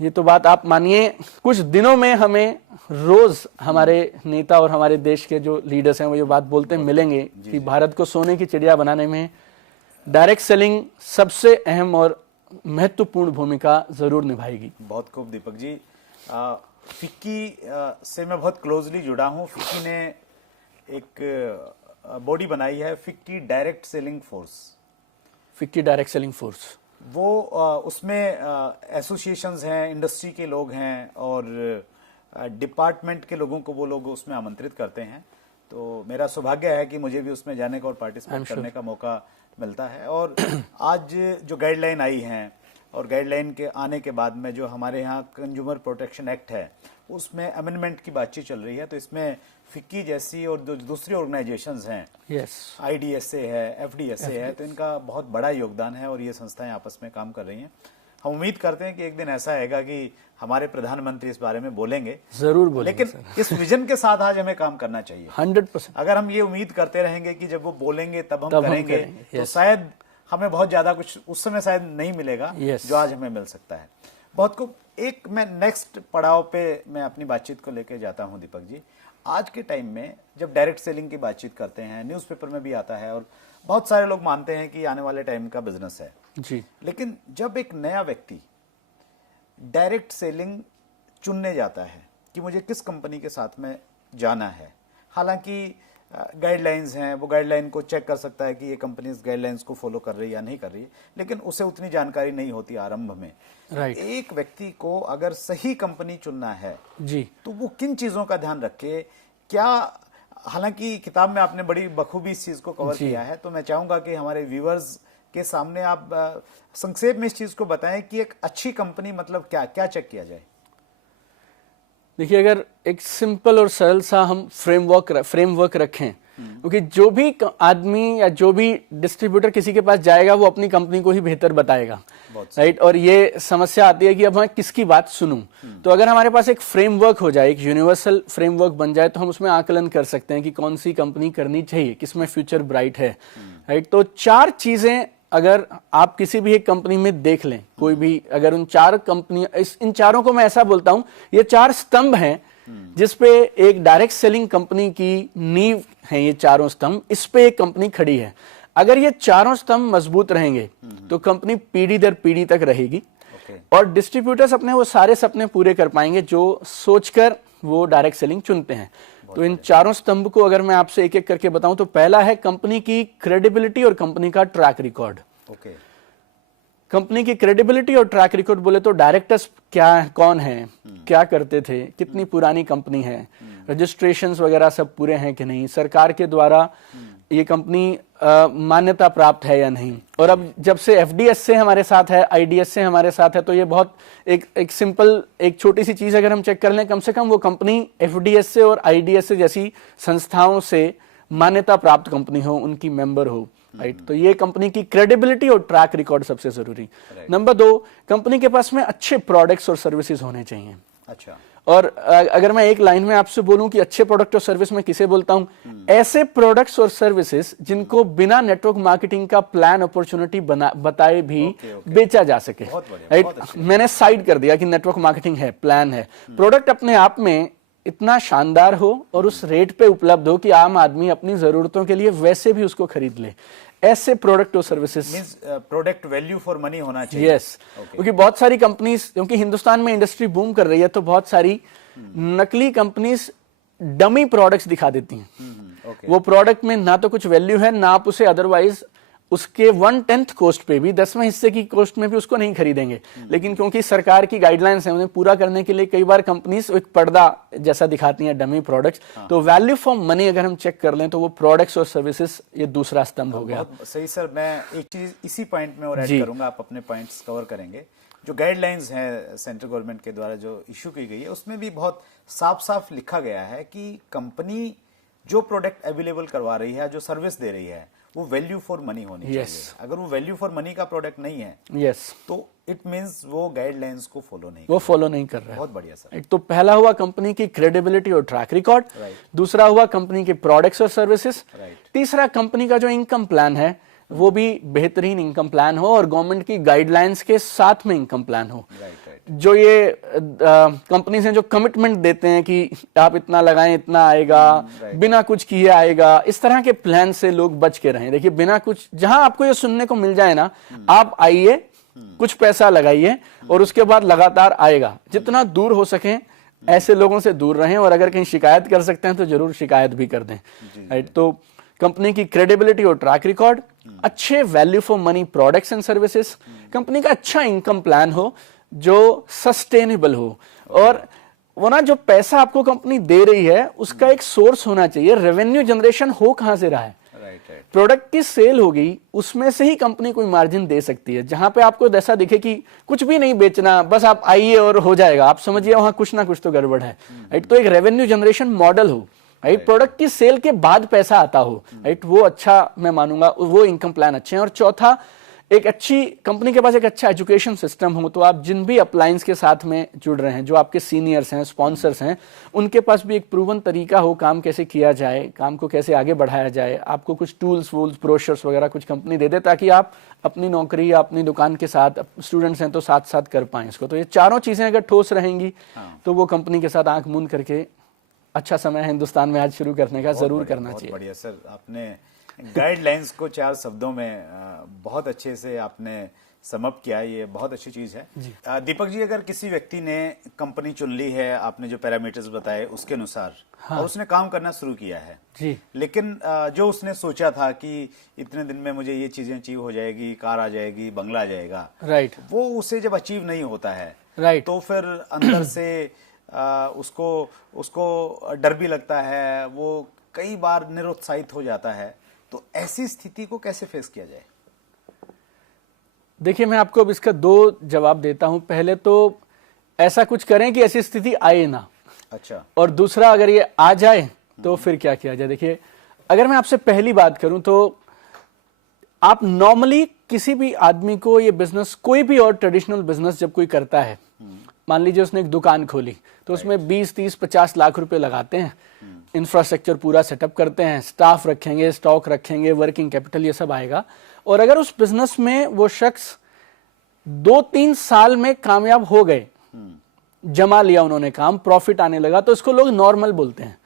ये तो बात आप मानिए कुछ दिनों में हमें रोज हमारे नेता और हमारे देश के जो लीडर्स हैं वो ये बात बोलते हैं मिलेंगे कि भारत को सोने की चिड़िया बनाने में डायरेक्ट सेलिंग सबसे अहम और महत्वपूर्ण भूमिका जरूर निभाएगी। बहुत खूब दीपक जी। फिक्की से मैं बहुत क्लोजली जुड़ा हूं। फिक्की ने एक बॉडी बनाई है, FICCI direct selling force. FICCI direct selling force, वो उसमें एसोसिएशंस हैं, इंडस्ट्री के लोग हैं और डिपार्टमेंट के लोगों को वो लोग उसमें आमंत्रित करते हैं। तो मेरा सौभाग्य है कि मुझे भी उसमें जाने का और पार्टिसिपेट करने का मौका मिलता है। और आज जो गाइडलाइन आई हैं और गाइडलाइन के आने के बाद में जो हमारे यहाँ कंज्यूमर प्रोटेक्शन एक्ट है उसमें अमेंडमेंट की बातचीत चल रही है। तो इसमें फिक्की जैसी और जो दूसरी ऑर्गेनाइजेशंस हैं, IDSA है, FDSA है, तो इनका बहुत बड़ा योगदान है और ये संस्थाएं आपस में काम कर रही हैं। हम उम्मीद करते हैं कि एक दिन ऐसा आएगा कि हमारे प्रधानमंत्री इस बारे में बोलेंगे, जरूर बोलेंगे। लेकिन इस विजन के साथ आज हमें काम करना चाहिए 100%। अगर हम ये उम्मीद करते रहेंगे कि जब वो बोलेंगे तब हम करेंगे तो शायद हमें बहुत ज्यादा कुछ उस समय शायद नहीं मिलेगा जो आज हमें मिल सकता है। बहुत खूब। एक मैं नेक्स्ट पड़ाव पे मैं अपनी बातचीत को लेके जाता हूं दीपक जी। आज के टाइम में जब डायरेक्ट सेलिंग की बातचीत करते हैं, न्यूज़पेपर में भी आता है और बहुत सारे लोग मानते हैं कि आने वाले टाइम का बिजनेस है जी, लेकिन जब एक नया व्यक्ति डायरेक्ट सेलिंग चुनने जाता है कि मुझे किस कंपनी के साथ में जाना है, हालांकि गाइडलाइंस हैं, वो गाइडलाइन को चेक कर सकता है कि ये कंपनी इस गाइडलाइंस को फॉलो कर रही है या नहीं कर रही है, लेकिन उसे उतनी जानकारी नहीं होती आरंभ में। राइट। एक व्यक्ति को अगर सही कंपनी चुनना है जी, तो वो किन चीजों का ध्यान रखे? क्या, हालांकि किताब में आपने बड़ी बखूबी इस चीज को कवर किया है, तो मैं चाहूंगा कि हमारे व्यूअर्स के सामने आप संक्षेप में इस चीज को बताएं कि एक अच्छी कंपनी मतलब क्या क्या चेक किया जाए। देखिए, अगर एक सिंपल और सरल सा हम फ्रेमवर्क रखें, क्योंकि जो भी आदमी या जो भी डिस्ट्रीब्यूटर किसी के पास जाएगा वो अपनी कंपनी को ही बेहतर बताएगा, राइट। और ये समस्या आती है कि अब मैं किसकी बात सुनूं। तो अगर हमारे पास एक फ्रेमवर्क हो जाए, एक यूनिवर्सल फ्रेमवर्क बन जाए, तो हम उसमें आकलन कर सकते हैं कि कौन सी कंपनी करनी चाहिए, किसमें फ्यूचर ब्राइट है, राइट। तो 4 चीजें अगर आप किसी भी एक कंपनी में देख लें, कोई भी अगर उन 4 कंपनी, इन चारों को मैं ऐसा बोलता हूं, ये 4 स्तंभ हैं जिसपे एक डायरेक्ट सेलिंग कंपनी की नींव है। ये चारों स्तंभ, इस पे एक कंपनी खड़ी है। अगर ये चारों स्तंभ मजबूत रहेंगे तो कंपनी पीढ़ी दर पीढ़ी तक रहेगी और डिस्ट्रीब्यूटर्स अपने वो सारे सपने पूरे कर पाएंगे जो सोचकर वो डायरेक्ट सेलिंग चुनते हैं। तो इन चारों स्तंभ को अगर मैं आपसे एक एक करके बताऊं, तो पहला है कंपनी की क्रेडिबिलिटी और कंपनी का ट्रैक रिकॉर्ड। कंपनी की क्रेडिबिलिटी और ट्रैक रिकॉर्ड बोले तो डायरेक्टर्स कौन है, क्या करते थे, कितनी पुरानी कंपनी है, रजिस्ट्रेशंस वगैरह सब पूरे हैं कि नहीं, सरकार के द्वारा ये कंपनी मान्यता प्राप्त है या नहीं। और अब जब से FDS से हमारे साथ है, IDS से हमारे साथ है, तो ये बहुत एक सिंपल एक छोटी सी चीज अगर हम चेक कर लें, कम से कम वो कंपनी FDS से और IDS से जैसी संस्थाओं से मान्यता प्राप्त कंपनी हो, उनकी मेंबर हो, राइट। तो ये कंपनी की क्रेडिबिलिटी और ट्रैक रिकॉर्ड सबसे जरूरी। नंबर 2, कंपनी के पास में अच्छे प्रोडक्ट्स और सर्विसेज होने चाहिए। अच्छा। और अगर मैं एक लाइन में आपसे बोलूं कि अच्छे प्रोडक्ट और सर्विस में किसे बोलता हूं, ऐसे प्रोडक्ट्स और सर्विसेज जिनको बिना नेटवर्क मार्केटिंग का प्लान अपॉर्चुनिटी बताए भी बेचा जा सके, राइट। मैंने साइड कर दिया कि नेटवर्क मार्केटिंग है, प्लान है, प्रोडक्ट अपने आप में इतना शानदार हो और उस रेट पे उपलब्ध हो कि आम आदमी अपनी जरूरतों के लिए वैसे भी उसको खरीद ले। ऐसे प्रोडक्ट और services, product value for money होना चाहिए। यस, क्योंकि बहुत सारी कंपनीज, क्योंकि हिंदुस्तान में इंडस्ट्री बूम कर रही है, तो बहुत सारी नकली कंपनीज डमी प्रोडक्ट्स दिखा देती हैं। वो प्रोडक्ट में ना तो कुछ वैल्यू है, ना आप उसे अदरवाइज उसके 1/10 कॉस्ट पे भी, 10वें हिस्से की कॉस्ट में भी उसको नहीं खरीदेंगे। लेकिन क्योंकि सरकार की गाइडलाइंस है, उन्हें पूरा करने के लिए कई बार कंपनीज एक पर्दा जैसा दिखाती हैं, डमी प्रोडक्ट्स। तो वैल्यू फॉर मनी अगर हम चेक कर लें तो वो प्रोडक्ट्स और सर्विसेज, ये दूसरा स्तंभ हो गया। सही सर, मैं एक चीज इसी पॉइंट में और ऐड करूंगा, आप अपने पॉइंट्स कवर करेंगे। जो गाइडलाइंस हैं सेंट्रल गवर्नमेंट के द्वारा जो इश्यू की गई है, उसमें भी बहुत साफ साफ लिखा गया है कि कंपनी जो प्रोडक्ट अवेलेबल करवा रही है, जो सर्विस दे रही है, वो वैल्यू फॉर मनी होनी चाहिए। अगर वो वैल्यू फॉर मनी का प्रोडक्ट नहीं है, तो इट मींस वो गाइडलाइंस को फॉलो नहीं कर रहा है। बहुत बढ़िया सर। तो पहला हुआ कंपनी की क्रेडिबिलिटी और ट्रैक रिकॉर्ड, दूसरा हुआ कंपनी के प्रोडक्ट्स और सर्विसेज, तीसरा कंपनी का जो इनकम प्लान है, वो भी बेहतरीन इनकम प्लान हो और गवर्नमेंट की गाइडलाइंस के साथ में इनकम प्लान हो। जो ये कंपनी से जो कमिटमेंट देते हैं कि आप इतना लगाएं इतना आएगा, बिना कुछ किए आएगा, इस तरह के प्लान से लोग बच के रहें। देखिए बिना कुछ, जहां आपको ये सुनने को मिल जाए ना, आप आइए, कुछ पैसा लगाइए और उसके बाद लगातार आएगा। जितना दूर हो सके ऐसे लोगों से दूर रहें, और अगर कहीं शिकायत कर सकते हैं तो जरूर शिकायत भी कर दें। राइट, तो कंपनी की क्रेडिबिलिटी और ट्रैक रिकॉर्ड, अच्छे value for money products and services, company का अच्छा इनकम प्लान हो जो सस्टेनेबल हो, और वो ना जो पैसा आपको कंपनी दे रही है उसका एक सोर्स होना चाहिए। रेवेन्यू जनरेशन हो कहां से रहा है, प्रोडक्ट की सेल होगी, उसमें से ही कंपनी कोई मार्जिन दे सकती है। जहां पे आपको ऐसा दिखे कि कुछ भी नहीं बेचना, बस आप आइए और हो जाएगा, आप समझिए वहां कुछ ना कुछ तो गड़बड़ है। राइट, तो एक रेवेन्यू जनरेशन मॉडल हो, राइट, प्रोडक्ट की सेल के बाद पैसा आता हो, राइट, वो अच्छा मैं मानूंगा, वो इनकम प्लान अच्छे हैं। और चौथा, एक अच्छी कंपनी के पास एक अच्छा एजुकेशन सिस्टम हो, तो आप जिन भी अपलायंस के साथ में जुड़ रहे हैं, जो आपके सीनियर्स हैं, स्पॉन्सर्स हैं, उनके पास भी एक प्रूवन तरीका हो, काम कैसे किया जाए, काम को कैसे आगे बढ़ाया जाए। आपको कुछ टूल्स वूल्स ब्रोशर्स वगैरह कुछ कंपनी दे दे, ताकि आप अपनी नौकरी या अपनी दुकान के साथ, स्टूडेंट्स हैं तो साथ साथ कर पाएं इसको। तो ये चारों चीजें अगर ठोस रहेंगी तो वो कंपनी के साथ आंख मूंद करके अच्छा समय है हिंदुस्तान में आज शुरू करने का, जरूर करना चाहिए। बढ़िया सर, आपने गाइडलाइंस को 4 शब्दों में बहुत अच्छे से आपने समअप किया, ये बहुत अच्छी चीज है। दीपक जी, अगर किसी व्यक्ति ने कंपनी चुन ली है, आपने जो पैरामीटर्स बताए उसके अनुसार, और उसने काम करना शुरू किया है जी, लेकिन जो उसने सोचा था कि इतने दिन में मुझे ये चीजें अचीव हो जाएगी, कार आ जाएगी, बंगला आ जाएगा, राइट, वो उसे जब अचीव नहीं होता है, राइट, तो फिर अंदर से उसको डर भी लगता है, वो कई बार निरुत्साहित हो जाता है। तो ऐसी स्थिति को कैसे फेस किया जाए? देखिए, मैं आपको अब इसका 2 जवाब देता हूं। पहले तो ऐसा कुछ करें कि ऐसी स्थिति आए ना। अच्छा। और दूसरा, अगर ये आ जाए तो फिर क्या किया जाए। देखिए, अगर मैं आपसे पहली बात करूं तो आप नॉर्मली किसी भी आदमी को ये बिजनेस, कोई भी और ट्रेडिशनल बिजनेस जब कोई करता है, मान लीजिए उसने एक दुकान खोली, तो उसमें 20, 30, 50 लाख रुपए लगाते हैं, इंफ्रास्ट्रक्चर पूरा सेटअप करते हैं, स्टाफ रखेंगे, स्टॉक रखेंगे, वर्किंग कैपिटल, ये सब आएगा। और अगर उस बिजनेस में वो शख्स 2-3 साल में कामयाब हो गए, जमा लिया उन्होंने काम, प्रॉफिट आने लगा, तो इसको लोग नॉर्मल बोलते हैं।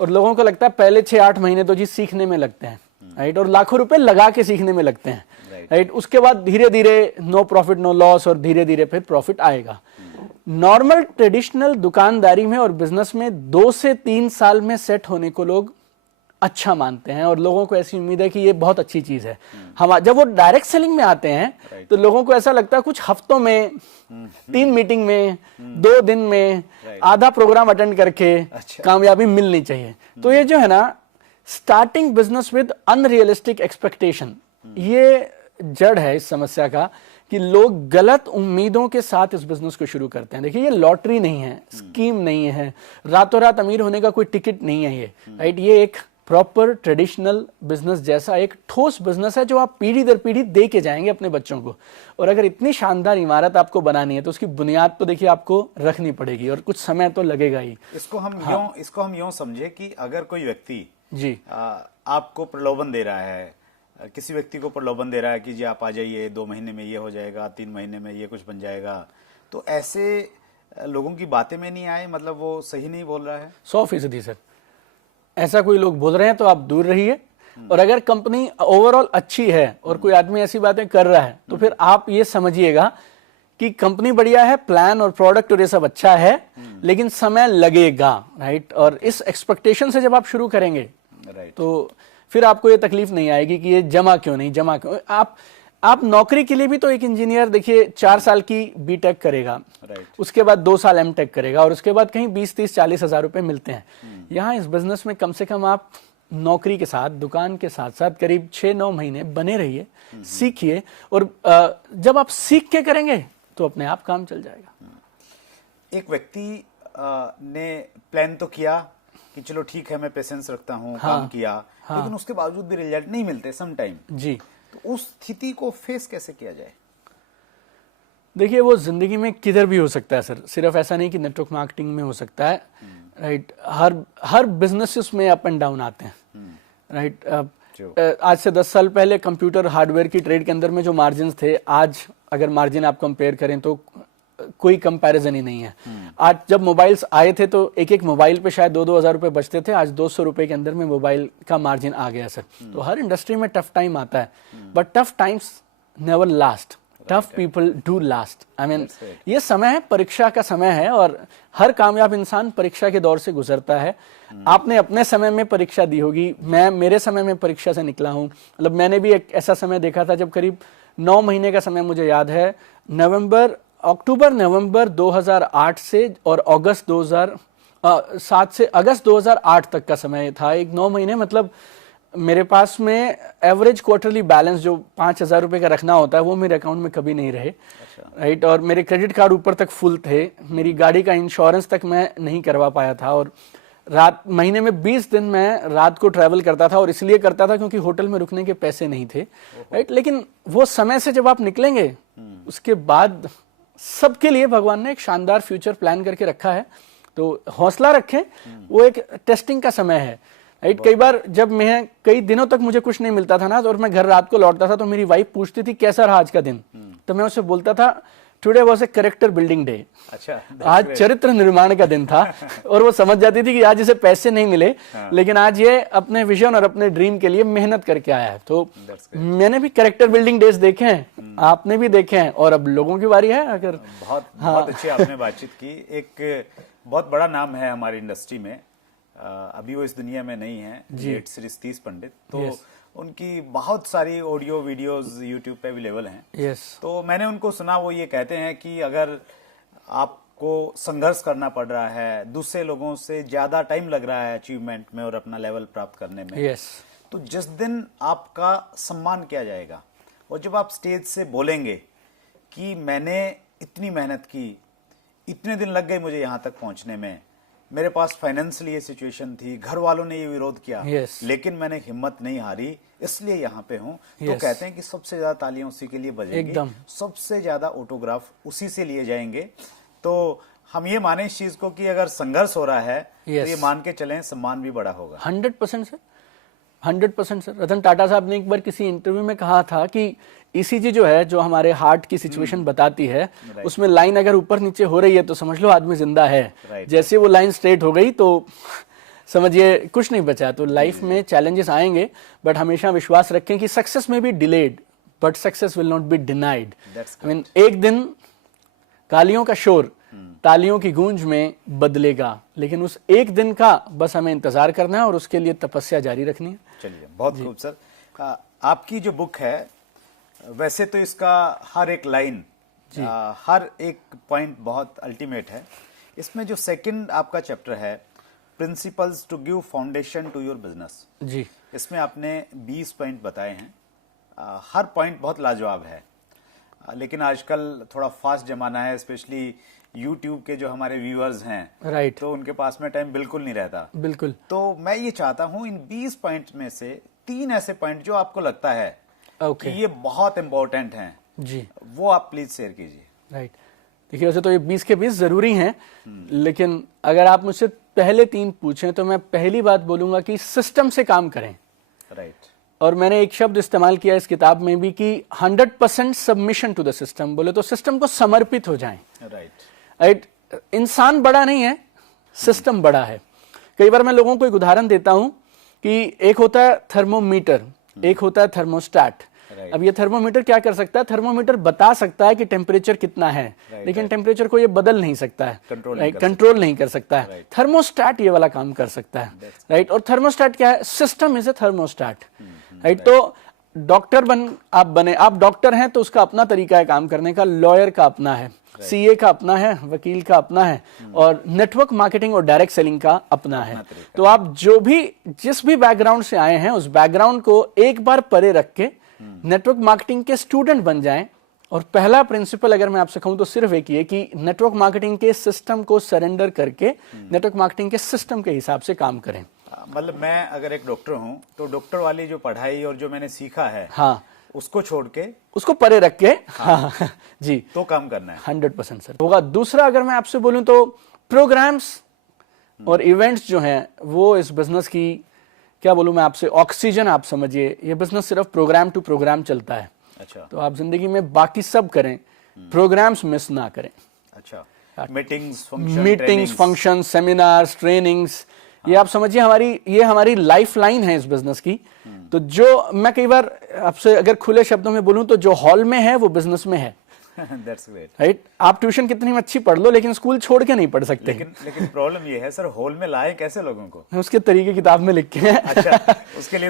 और लोगों को लगता है पहले 6-8 महीने तो जी सीखने में लगते हैं, राइट, और लाखों रुपए लगा के सीखने में लगते हैं, राइट। उसके बाद धीरे धीरे नो प्रॉफिट नो लॉस, और धीरे धीरे फिर प्रॉफिट आएगा। नॉर्मल ट्रेडिशनल दुकानदारी में और बिजनेस में 2 से 3 साल में सेट होने को लोग अच्छा मानते हैं, और लोगों को ऐसी उम्मीद है कि ये बहुत अच्छी चीज है। हम जब वो डायरेक्ट सेलिंग में आते हैं तो लोगों को ऐसा लगता है कुछ हफ्तों में, 3 मीटिंग में, 2 दिन में, आधा प्रोग्राम अटेंड करके कामयाबी मिलनी चाहिए। तो ये जो है ना, starting business with unrealistic expectation, ये जड़ है इस समस्या का, कि लोग गलत उम्मीदों के साथ इस बिजनेस को शुरू करते हैं। देखिए, ये लॉटरी नहीं है, स्कीम नहीं है, रातों रात अमीर होने का कोई टिकट नहीं है ये, राइट। ये एक प्रॉपर ट्रेडिशनल बिजनेस जैसा एक ठोस बिजनेस है, जो आप पीढ़ी दर पीढ़ी दे के जाएंगे अपने बच्चों को। और अगर इतनी शानदार इमारत आपको बनानी है तो उसकी बुनियाद तो देखिए आपको रखनी पड़ेगी, और कुछ समय तो लगेगा ही। इसको हम यूं समझे कि अगर कोई व्यक्ति जी आपको प्रलोभन दे रहा है, किसी व्यक्ति को प्रलोभन दे रहा है कि जी आप आ जाइए, 2 महीने में ये हो जाएगा, 3 महीने में ये कुछ बन जाएगा, तो ऐसे लोगों की बातें में नहीं आए, मतलब वो सही नहीं बोल रहा है। 100% सर, ऐसा कोई लोग बोल रहे हैं तो आप दूर रहिए। और अगर कंपनी ओवरऑल अच्छी है और कोई आदमी ऐसी बातें कर रहा है, तो फिर आप ये समझिएगा कि कंपनी बढ़िया है, प्लान और प्रोडक्ट और ये सब अच्छा है, लेकिन समय लगेगा, राइट। और इस एक्सपेक्टेशन से जब आप शुरू करेंगे, तो फिर आपको ये तकलीफ नहीं आएगी कि ये जमा क्यों नहीं, जमा क्यों। आप नौकरी के लिए भी तो एक इंजीनियर देखिए 4 साल की बीटेक करेगा, उसके बाद 2 साल एमटेक करेगा, और उसके बाद कहीं 20, 30, 40 हजार रुपए मिलते हैं। यहाँ इस बिजनेस में कम से कम आप नौकरी के साथ, दुकान के साथ साथ करीब 6-9 महीने बने रहिए, सीखिए, और जब आप सीख के करेंगे तो अपने आप काम चल जाएगा। एक व्यक्ति ने प्लान तो किया कि चलो ठीक है, मैं पेशेंस रखता हूँ, काम किया, लेकिन उसके बावजूद भी रिजल्ट नहीं मिलते सम टाइम जी, तो उस स्थिति को फेस कैसे किया जाए? देखिए, वो जिंदगी में किधर भी हो सकता है सर, सिर्फ ऐसा नहीं कि नेटवर्क मार्केटिंग में हो सकता है, राइट। हर बिजनेसेस में अप एंड डाउन आते हैं, राइट। आज से 10 साल पहले कंप्यूटर हार्डवेयर की ट्रेड के अंदर में जो मार्जिन थे, आज अगर मार्जिन आप कंपेयर करें तो कोई कंपैरिजन ही नहीं है। आज जब मोबाइल्स आए थे तो एक एक मोबाइल पे शायद 2-2 हज़ार रुपए बचते थे, आज 200 रुपए के अंदर में मोबाइल का मार्जिन आ गया सर। तो हर इंडस्ट्री में टफ टाइम आता है, but tough times never last, tough people do last. I mean ये समय है, परीक्षा का समय है, और हर कामयाब इंसान परीक्षा के दौर से गुजरता है। आपने अपने समय में परीक्षा दी होगी, मैं मेरे समय में परीक्षा से निकला हूं। मतलब मैंने भी एक ऐसा समय देखा था जब करीब 9 महीने का समय मुझे याद है, अक्टूबर नवंबर 2008 से और अगस्त 2007 से अगस्त 2008 तक का समय था। एक 9 महीने, मतलब मेरे पास में एवरेज क्वार्टरली बैलेंस जो 5,000 रुपए का रखना होता है वो मेरे अकाउंट में कभी नहीं रहे। राइट। और मेरे क्रेडिट कार्ड ऊपर तक फुल थे, मेरी गाड़ी का इंश्योरेंस तक मैं नहीं करवा पाया था, और महीने में 20 दिन मैं रात को ट्रैवल करता था, और इसलिए करता था क्योंकि होटल में रुकने के पैसे नहीं थे। राइट। लेकिन वो समय से जब आप निकलेंगे, उसके बाद सबके लिए भगवान ने एक शानदार फ्यूचर प्लान करके रखा है। तो हौसला रखें, वो एक टेस्टिंग का समय है। राइट। कई बार जब मैं कई दिनों तक मुझे कुछ नहीं मिलता था ना, और मैं घर रात को लौटता था तो मेरी वाइफ पूछती थी कैसा रहा आज का दिन, तो मैं उसे बोलता था today was a character building day. अच्छा, आज चरित्र निर्माण का दिन था। और वो समझ जाती थी कि आज इसे पैसे नहीं मिले, लेकिन आज ये अपने विजन और अपने ड्रीम के लिए मेहनत करके आया है। तो मैंने भी कैरेक्टर बिल्डिंग डेज देखे हैं, आपने भी देखे हैं, और अब लोगों की बारी है। अगर बहुत अच्छी आपने बातचीत की। एक बहुत बड़ा नाम है हमारी इंडस्ट्री में, अभी वो इस दुनिया में नहीं है, जेट श्री सतीश पंडित। तो उनकी बहुत सारी ऑडियो वीडियोस यूट्यूब पे अवेलेबल हैं। तो मैंने उनको सुना, वो ये कहते हैं कि अगर आपको संघर्ष करना पड़ रहा है, दूसरे लोगों से ज्यादा टाइम लग रहा है अचीवमेंट में और अपना लेवल प्राप्त करने में, तो जिस दिन आपका सम्मान किया जाएगा, और जब आप स्टेज से बोलेंगे कि मैंने इतनी मेहनत की, इतने दिन लग गए मुझे यहां तक पहुंचने में, मेरे पास फाइनेंशियली ये सिचुएशन थी, घर वालों ने ये विरोध किया, लेकिन मैंने हिम्मत नहीं हारी, इसलिए यहाँ पे हूँ। तो कहते हैं कि सबसे ज्यादा तालियां उसी के लिए बजेंगी, सबसे ज्यादा ऑटोग्राफ उसी से लिए जाएंगे। तो हम ये माने इस चीज को कि अगर संघर्ष हो रहा है तो ये मान के चलें, सम्मान भी बड़ा होगा। 100% सर, 100% सर। रतन टाटा साहब ने एक बार किसी इंटरव्यू में कहा था कि ईसीजी जो है, जो हमारे हार्ट की सिचुएशन बताती है, उसमें लाइन अगर ऊपर नीचे हो रही है तो समझ लो आदमी जिंदा है। जैसे वो लाइन स्ट्रेट हो गई तो समझिए कुछ नहीं बचा। तो लाइफ में चैलेंजेस आएंगे, बट हमेशा विश्वास रखें कि सक्सेस में be delayed but success will not be denied. I mean एक दिन कालियों का शोर तालियों की गूंज में बदलेगा, लेकिन उस एक दिन का बस हमें इंतजार करना है और उसके लिए तपस्या जारी रखनी है। चलिए, बहुत खूब सर। आपकी जो बुक है, वैसे तो इसका हर एक लाइन, हर एक पॉइंट बहुत अल्टीमेट है। इसमें जो सेकंड आपका चैप्टर है, principles to give foundation to your business ji, इसमें आपने 20 पॉइंट बताए हैं। हर पॉइंट बहुत लाजवाब है, लेकिन आजकल थोड़ा फास्ट जमाना है, स्पेशली यूट्यूब के जो हमारे व्यूअर्स हैं, राइट, तो उनके पास में टाइम बिल्कुल नहीं रहता। बिल्कुल। तो मैं ये चाहता हूं इन 20 पॉइंट में से 3 ऐसे पॉइंट जो आपको लगता है कि ये बहुत इंपॉर्टेंट हैं जी, वो आप प्लीज शेयर कीजिए। राइट। देखिए, वैसे तो ये 20 के 20 जरूरी हैं, लेकिन अगर आप मुझसे पहले 3 पूछें तो मैं पहली बात बोलूंगा कि सिस्टम से काम करें। राइट। और मैंने एक शब्द इस्तेमाल किया इस किताब में भी कि 100% सबमिशन टू द सिस्टम। बोले तो सिस्टम को समर्पित हो जाएं। राइट। इंसान बड़ा नहीं है, सिस्टम बड़ा है। कई बार मैं लोगों को एक उदाहरण देता हूं कि एक होता है थर्मोमीटर, एक होता है थर्मोस्टैट। अब ये थर्मोमीटर क्या कर सकता है? थर्मोमीटर बता सकता है कि टेम्परेचर कितना है, लेकिन टेम्परेचर को ये बदल नहीं सकता है, कंट्रोल नहीं कर सकता है। थर्मोस्टैट ये वाला काम कर सकता है। राइट। और थर्मोस्टैट क्या है? System is a thermostat. Right. तो डॉक्टर आप डॉक्टर हैं तो उसका अपना तरीका है काम करने का, लॉयर का अपना है, सीए का अपना है, वकील का अपना है, और नेटवर्क मार्केटिंग और डायरेक्ट सेलिंग का अपना है। तो आप जिस भी बैकग्राउंड से आए हैं, उस बैकग्राउंड को एक बार परे रख के नेटवर्क मार्केटिंग के स्टूडेंट बन जाएं। और पहला प्रिंसिपल अगर मैं आपसे कहूं तो सिर्फ एक ही है कि नेटवर्क मार्केटिंग के सिस्टम को सरेंडर करके नेटवर्क मार्केटिंग के सिस्टम के हिसाब से काम करें। मतलब मैं अगर एक डॉक्टर हूं तो डॉक्टर वाली जो पढ़ाई और जो मैंने सीखा है, हाँ, उसको छोड़ के, उसको परे रख के, हाँ जी, तो काम करना है। 100% सर होगा। दूसरा अगर मैं आपसे बोलूं तो प्रोग्राम्स और इवेंट्स जो हैं वो इस बिजनेस की क्या बोलूं मैं आपसे, ऑक्सीजन आप समझिए। ये बिजनेस सिर्फ प्रोग्राम टू प्रोग्राम चलता है। अच्छा। तो आप जिंदगी में बाकी सब करें, प्रोग्राम्स मिस ना करें। अच्छा, मीटिंग्स, फंक्शन, सेमिनार्स, ट्रेनिंग्स, ये आप समझिए हमारी लाइफ लाइन है इस बिजनेस की। तो जो मैं कई बार आपसे अगर खुले शब्दों में बोलूं तो जो हॉल में है वो बिजनेस में है। That's great. राइट, आप ट्यूशन कितनी अच्छी पढ़ लो लेकिन स्कूल छोड़ के नहीं पढ़ सकते। लेकिन प्रॉब्लम ये है सर, हॉल में लाए कैसे लोगों को? उसके तरीके किताब में लिखे हैं। अच्छा, उसके लिए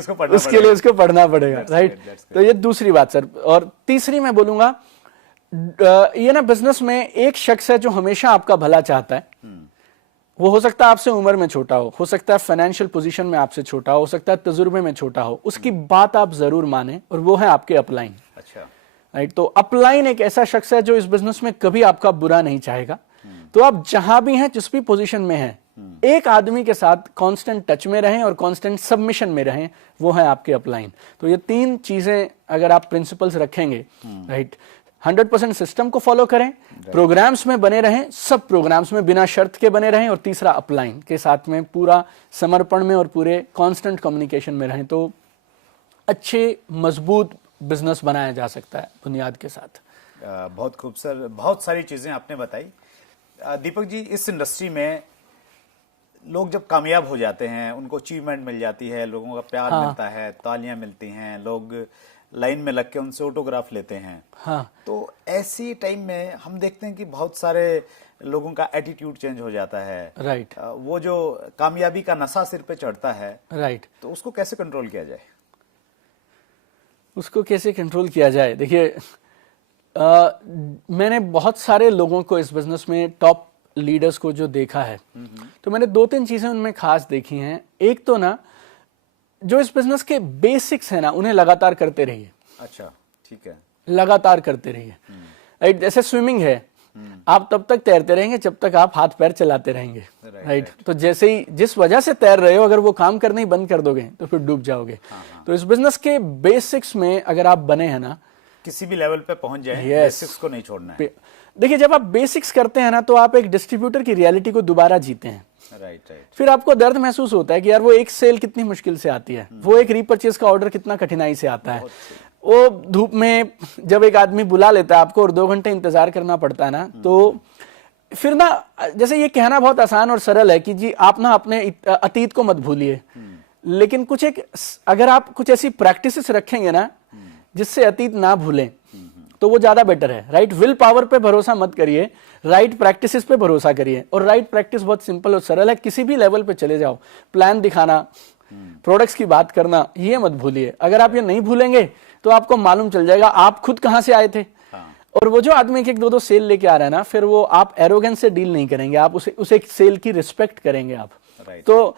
उसको पढ़ना पड़ेगा। राइट, तो ये दूसरी बात सर। और तीसरी मैं बोलूंगा, ये ना बिजनेस में एक शख्स है जो हमेशा आपका भला चाहता है। वो हो सकता है आपसे उम्र में छोटा हो सकता है फाइनेंशियल पोजीशन में आपसे छोटा हो सकता है तजुर्बे में छोटा हो, उसकी बात आप जरूर माने, और वो है आपके अपलाइन। अच्छा, राइट, तो अपलाइन एक ऐसा शख्स है जो इस बिजनेस में कभी आपका बुरा नहीं चाहेगा। तो आप जहां भी हैं, जिस भी पोजीशन में हैं, एक आदमी के साथ कांस्टेंट टच में रहें और कांस्टेंट सबमिशन में रहें, वो है आपके अपलाइन। तो ये तीन चीजें अगर आप प्रिंसिपल्स रखेंगे, राइट, 100% सिस्टम को फॉलो करें, प्रोग्राम्स में बने रहें, सब प्रोग्राम्स में बिना शर्त के बने रहें, और तीसरा अपलाइन के साथ में पूरा समर्पण में और पूरे कांस्टेंट कम्युनिकेशन में रहें, तो अच्छे मजबूत बिजनेस बनाया जा सकता है बुनियाद के साथ। बहुत खूब सर, बहुत सारी चीजें आपने बताई। दीपक जी, इस इंडस्ट्री में लोग जब कामयाब हो जाते हैं, उनको अचीवमेंट मिल जाती है, लोगों का प्यार मिलता है, तालियां मिलती हैं, लोग लाइन में लग के उनसे ऑटोग्राफ लेते हैं। हाँ, तो ऐसी टाइम में हम देखते हैं कि बहुत सारे लोगों का एटीट्यूड चेंज हो जाता है। राइट, वो जो कामयाबी का नशा सिर पे चढ़ता है, राइट, तो उसको कैसे कंट्रोल किया जाए? उसको कैसे कंट्रोल किया जाए? देखिए, मैंने बहुत सारे लोगों को इस बिजनेस में, टॉप लीडर्स को जो देखा है, तो मैंने 2-3 चीजें उनमें खास देखी हैं। एक तो ना, जो इस बिजनेस के बेसिक्स है ना, उन्हें लगातार करते रहिए। अच्छा, ठीक है, लगातार करते रहिए। राइट, जैसे स्विमिंग है, आप तब तक तैरते रहेंगे जब तक आप हाथ पैर चलाते रहेंगे। राइट, तो जैसे ही जिस वजह से तैर रहे हो, अगर वो काम करना ही बंद कर दोगे तो फिर डूब जाओगे। तो इस बिजनेस के बेसिक्स में अगर आप बने हैं ना, किसी भी लेवल पे पहुंच जाए, Yes. बेसिक्स को नहीं छोड़ना है। देखिए, जब आप बेसिक्स करते हैं ना, तो आप एक डिस्ट्रीब्यूटर की रियलिटी को दोबारा जीते हैं। Right, right. फिर आपको दर्द महसूस होता है कि यार वो एक सेल कितनी मुश्किल से आती है, वो एक रीपर्चेज का ऑर्डर कितना कठिनाई से आता है, वो धूप में जब एक आदमी बुला लेता है आपको और 2 घंटे इंतजार करना पड़ता है ना, तो फिर ना, जैसे ये कहना बहुत आसान और सरल है कि जी आप ना अपने अतीत को मत भूलिए, लेकिन अगर आप कुछ ऐसी प्रैक्टिसेस रखेंगे ना जिससे अतीत ना भूलें, तो वो ज्यादा बेटर है। राइट, विल पावर पे भरोसा मत करिए, राइट प्रैक्टिसेस पे भरोसा करिए। और राइट प्रैक्टिस बहुत सिंपल और सरल है, किसी भी लेवल पे चले जाओ, प्लान दिखाना, प्रोडक्ट्स की बात करना, ये मत भूलिए। अगर आप ये नहीं भूलेंगे तो आपको मालूम चल जाएगा आप खुद कहां से आए थे। और वो जो आदमी एक 2-2 सेल लेके आ रहा है ना, फिर वो आप एरोगेंस से डील नहीं करेंगे, आप उसे सेल की रिस्पेक्ट करेंगे आप। तो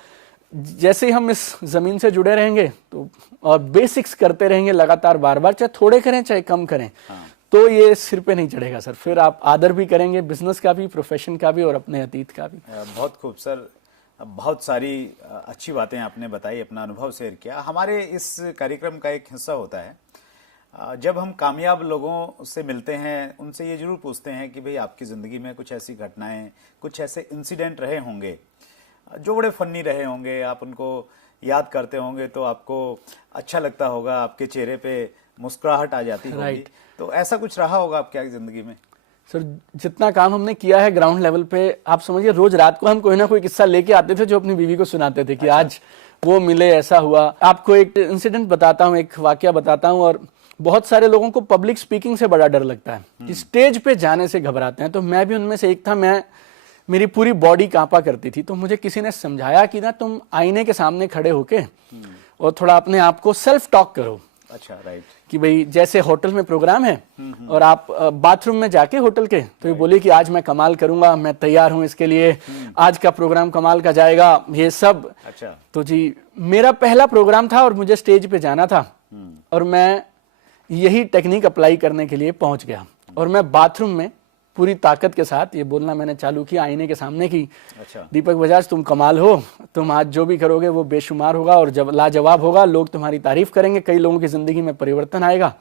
जैसे ही हम इस जमीन से जुड़े रहेंगे तो, और बेसिक्स करते रहेंगे लगातार बार बार, चाहे थोड़े करें चाहे कम करें, तो ये सिर पे नहीं चढ़ेगा सर। फिर आप आदर भी करेंगे बिजनेस का भी, प्रोफेशन का भी और अपने अतीत का भी। बहुत खूब सर, बहुत सारी अच्छी बातें आपने बताई, अपना अनुभव शेयर किया। हमारे इस कार्यक्रम का एक हिस्सा होता है, जब हम कामयाब लोगों से मिलते हैं, उनसे ये जरूर पूछते हैं कि भाई आपकी ज़िंदगी में कुछ ऐसी घटनाएं, कुछ ऐसे इंसिडेंट रहे होंगे जो बड़े फनी रहे होंगे, आप उनको याद करते होंगे तो आपको अच्छा लगता होगा, आपके चेहरे पे मुस्कुराहट आ जाती होगी। तो ऐसा कुछ रहा होगा आपकी जिंदगी में? सर, जितना काम हमने किया है ग्राउंड लेवल पे, आप समझिए रोज रात को हम कोई ना कोई किस्सा लेके आते थे जो अपनी बीवी को सुनाते थे कि आज वो मिले, ऐसा हुआ। आपको एक इंसिडेंट बताता हूँ, एक वाकया बताता हूँ। और बहुत सारे लोगों को पब्लिक स्पीकिंग से बड़ा डर लगता है, कि स्टेज पे जाने से घबराते हैं, तो मैं भी उनमें से एक था। मेरी पूरी बॉडी कांपा करती थी, तो मुझे किसी ने समझाया कि ना तुम आईने के सामने खड़े होके और थोड़ा अपने आप को सेल्फ टॉक करो। अच्छा, राइट, कि भाई जैसे होटल में प्रोग्राम है और आप बाथरूम में जाके होटल के, तो ये बोले कि आज मैं कमाल करूंगा, मैं तैयार हूं इसके लिए, आज का प्रोग्राम कमाल का जाएगा, ये सब। अच्छा, तो जी मेरा पहला प्रोग्राम था और मुझे स्टेज पे जाना था, और मैं यही टेक्निक अप्लाई करने के लिए पहुंच गया। और मैं बाथरूम में पूरी ताकत के साथ ये बोलना मैंने चालू किया आईने के सामने की, अच्छा, दीपक बजाज तुम कमाल हो, तुम आज जो भी करोगे वो बेशुमार होगा और जब लाजवाब होगा, लोग तुम्हारी तारीफ करेंगे, कई लोगों की जिंदगी में परिवर्तन आएगा।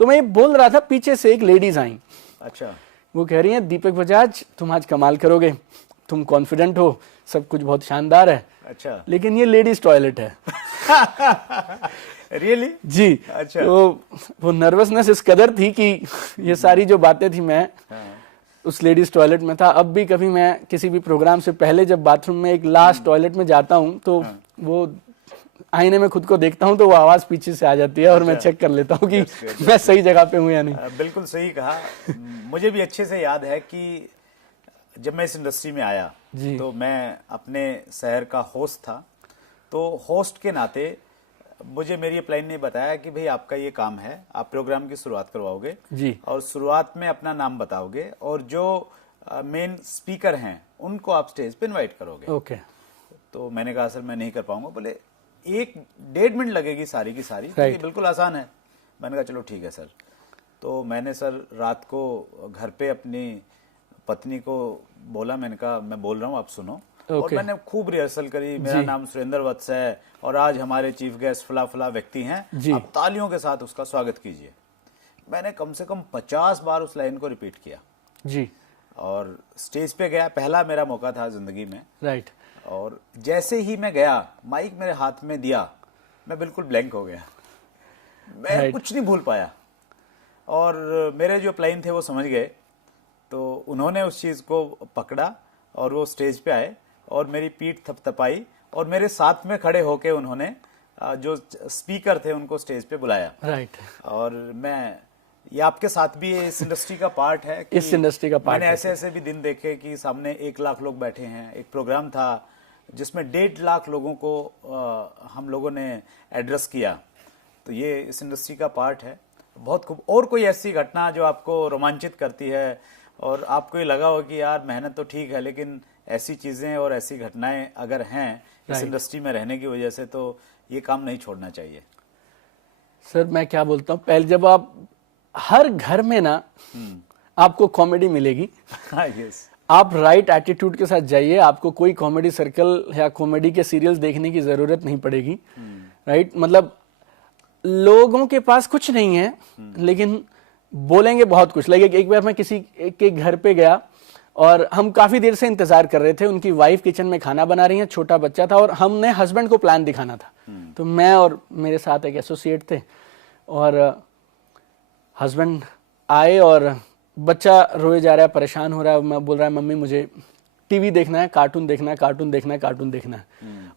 तो मैं ये बोल रहा था, पीछे से एक लेडीज आई। अच्छा, वो कह रही है दीपक बजाज तुम आज कमाल करोगे, तुम कॉन्फिडेंट हो, सब कुछ बहुत शानदार है, अच्छा, लेकिन ये लेडीज टॉयलेट है। रियली? जी। अच्छा। तो वो नर्वसनेस इस कदर थी कि ये सारी जो बातें थी, मैं उस लेडीज टॉयलेट में था। अब भी कभी मैं किसी भी प्रोग्राम से पहले जब बाथरूम में एक लास्ट टॉयलेट में जाता हूँ तो वो आईने में खुद को देखता हूँ तो वो आवाज पीछे से आ जाती है और मैं चेक कर लेता हूँ कि मैं सही जगह पे हूँ या नहीं। बिल्कुल सही कहा। मुझे भी अच्छे से याद है कि जब मैं इस इंडस्ट्री में आया तो मैं अपने शहर का होस्ट था, तो होस्ट के नाते मुझे मेरी अपलाइन ने बताया कि भाई आपका ये काम है, आप प्रोग्राम की शुरुआत करवाओगे जी, और शुरुआत में अपना नाम बताओगे और जो मेन स्पीकर हैं उनको आप स्टेज पे इनवाइट करोगे। ओके। तो मैंने कहा सर मैं नहीं कर पाऊंगा। बोले 1-1.5 मिनट लगेगी सारी की सारी, तो ये बिल्कुल आसान है। मैंने कहा चलो ठीक है सर। तो मैंने सर रात को घर पे अपनी पत्नी को बोला, मैंने कहा मैं बोल रहा हूँ आप सुनो। और मैंने खूब रिहर्सल करी, मेरा नाम सुरेंद्र वत्स है और आज हमारे चीफ गेस्ट फला फला व्यक्ति हैं, आप तालियों के साथ उसका स्वागत कीजिए। मैंने कम से कम 50 बार उस लाइन को रिपीट किया जी, और स्टेज पे गया। पहला मेरा मौका था जिंदगी में। राइट। और जैसे ही मैं गया, माइक मेरे हाथ में दिया, मैं बिल्कुल ब्लैंक हो गया, मैं कुछ नहीं भूल पाया। और मेरे जो प्लाइन थे वो समझ गए, तो उन्होंने उस चीज को पकड़ा और वो स्टेज पे आए और मेरी पीठ थपथपाई और मेरे साथ में खड़े होके उन्होंने जो स्पीकर थे उनको स्टेज पे बुलाया। राइट। और मैं ये आपके साथ भी इस इंडस्ट्री का पार्ट है कि इस इंडस्ट्री का पार्ट मैंने ऐसे भी दिन देखे कि सामने 1 लाख लोग बैठे हैं। एक प्रोग्राम था जिसमें 1.5 लाख लोगों को हम लोगों ने एड्रेस किया। तो ये इस इंडस्ट्री का पार्ट है। बहुत खूब। और कोई ऐसी घटना जो आपको रोमांचित करती है और आपको ये लगा हो कि यार मेहनत तो ठीक है, लेकिन ऐसी चीजें और ऐसी घटनाएं अगर हैं इस इंडस्ट्री में रहने की वजह से, तो ये काम नहीं छोड़ना चाहिए। सर मैं क्या बोलता हूँ, पहले जब आप हर घर में ना आपको कॉमेडी मिलेगी। यस। आप राइट एटीट्यूड के साथ जाइए, आपको कोई कॉमेडी सर्कल या कॉमेडी के सीरियल्स देखने की जरूरत नहीं पड़ेगी। राइट, मतलब लोगों के पास कुछ नहीं है लेकिन बोलेंगे बहुत कुछ। लाइक एक बार मैं किसी के घर पे गया और हम काफी देर से इंतजार कर रहे थे। उनकी वाइफ किचन में खाना बना रही है, छोटा बच्चा था और हमने हस्बैंड को प्लान दिखाना था। तो मैं और मेरे साथ एक एसोसिएट थे और हस्बैंड आए और बच्चा रोए जा रहा है, परेशान हो रहा है। मैं बोल रहा है मम्मी मुझे टीवी देखना है, कार्टून देखना है, कार्टून देखना है, कार्टून देखना है।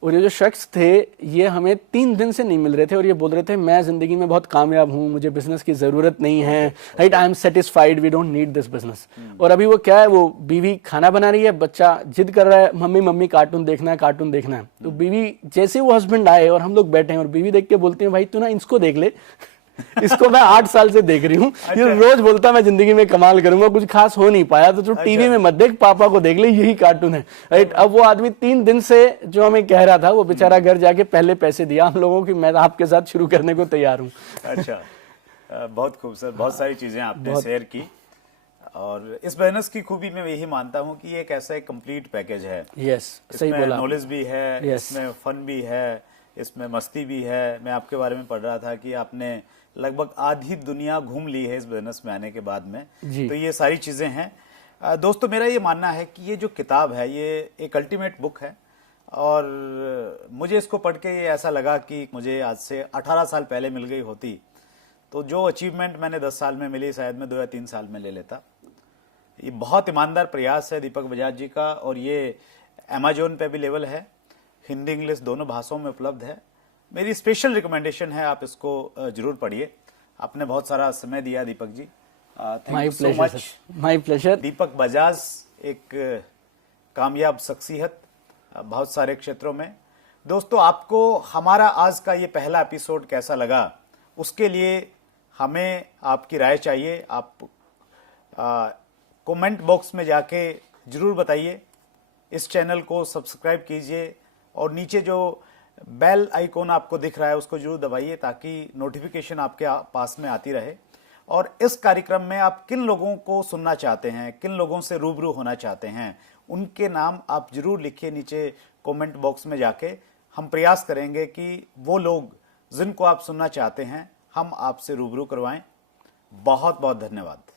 और ये जो शख्स थे ये हमें 3 दिन से नहीं मिल रहे थे और ये बोल रहे थे मैं जिंदगी में बहुत कामयाब हूँ, मुझे बिजनेस की जरूरत नहीं है, right, I am satisfied, we don't need this business. और अभी वो क्या है, वो बीवी खाना बना रही है, बच्चा जिद कर रहा है मम्मी मम्मी कार्टून देखना है, कार्टून देखना है। तो बीवी जैसे वो हस्बैंड आए और हम लोग बैठे हैं और बीवी देख के बोलती है भाई तू ना इसको देख ले, इसको मैं 8 साल से देख रही हूँ, ये रोज बोलता मैं जिंदगी में कमाल करूंगा, कुछ खास हो नहीं पाया, तो तू टीवी में मत देख, पापा को देख ले, यही कार्टून है। राइट, अब वो आदमी 3 दिन से जो हमें कह रहा था वो बेचारा घर जाके पहले पैसे दिया हम लोगों की, मैं आपके साथ शुरू करने को तैयार हूँ। अच्छा, बहुत खूब सर, बहुत सारी चीजें आपने शेयर की। और इस बिजनेस की खूबी मैं यही मानता हूँ कि एक ऐसा एक कंप्लीट पैकेज है। यस, सही बोला। नॉलेज भी है, इसमें फन भी है, इसमें मस्ती भी है। मैं आपके बारे में पढ़ रहा था कि आपने लगभग आधी दुनिया घूम ली है इस बिजनेस में आने के बाद में। तो ये सारी चीजें हैं। दोस्तों मेरा ये मानना है कि ये जो किताब है ये एक अल्टीमेट बुक है और मुझे इसको पढ़ के ये ऐसा लगा कि मुझे आज से 18 साल पहले मिल गई होती तो जो अचीवमेंट मैंने 10 साल में मिली शायद मैं 2 या 3 साल में ले लेता। ये बहुत ईमानदार प्रयास है दीपक बजाज जी का और ये अमेजोन पे भी अवेलेबल है, हिंदी इंग्लिश दोनों भाषाओं में उपलब्ध है। मेरी स्पेशल रिकमेंडेशन है, आप इसको जरूर पढ़िए। आपने बहुत सारा समय दिया Deepak ji, thank you so much. My pleasure. Deepak Bajaj एक कामयाब शख्सियत बहुत सारे क्षेत्रों में। दोस्तों आपको हमारा आज का ये पहला एपिसोड कैसा लगा उसके लिए हमें आपकी राय चाहिए। आप कमेंट बॉक्स में जाके जरूर बताइए। इस चैनल को सब्सक्राइब कीजिए और नीचे जो बेल आइकॉन आपको दिख रहा है उसको जरूर दबाइए ताकि नोटिफिकेशन आपके पास में आती रहे। और इस कार्यक्रम में आप किन लोगों को सुनना चाहते हैं, किन लोगों से रूबरू होना चाहते हैं, उनके नाम आप जरूर लिखिए नीचे कमेंट बॉक्स में जाके। हम प्रयास करेंगे कि वो लोग जिनको आप सुनना चाहते हैं हम आपसे रूबरू करवाएं। बहुत बहुत धन्यवाद।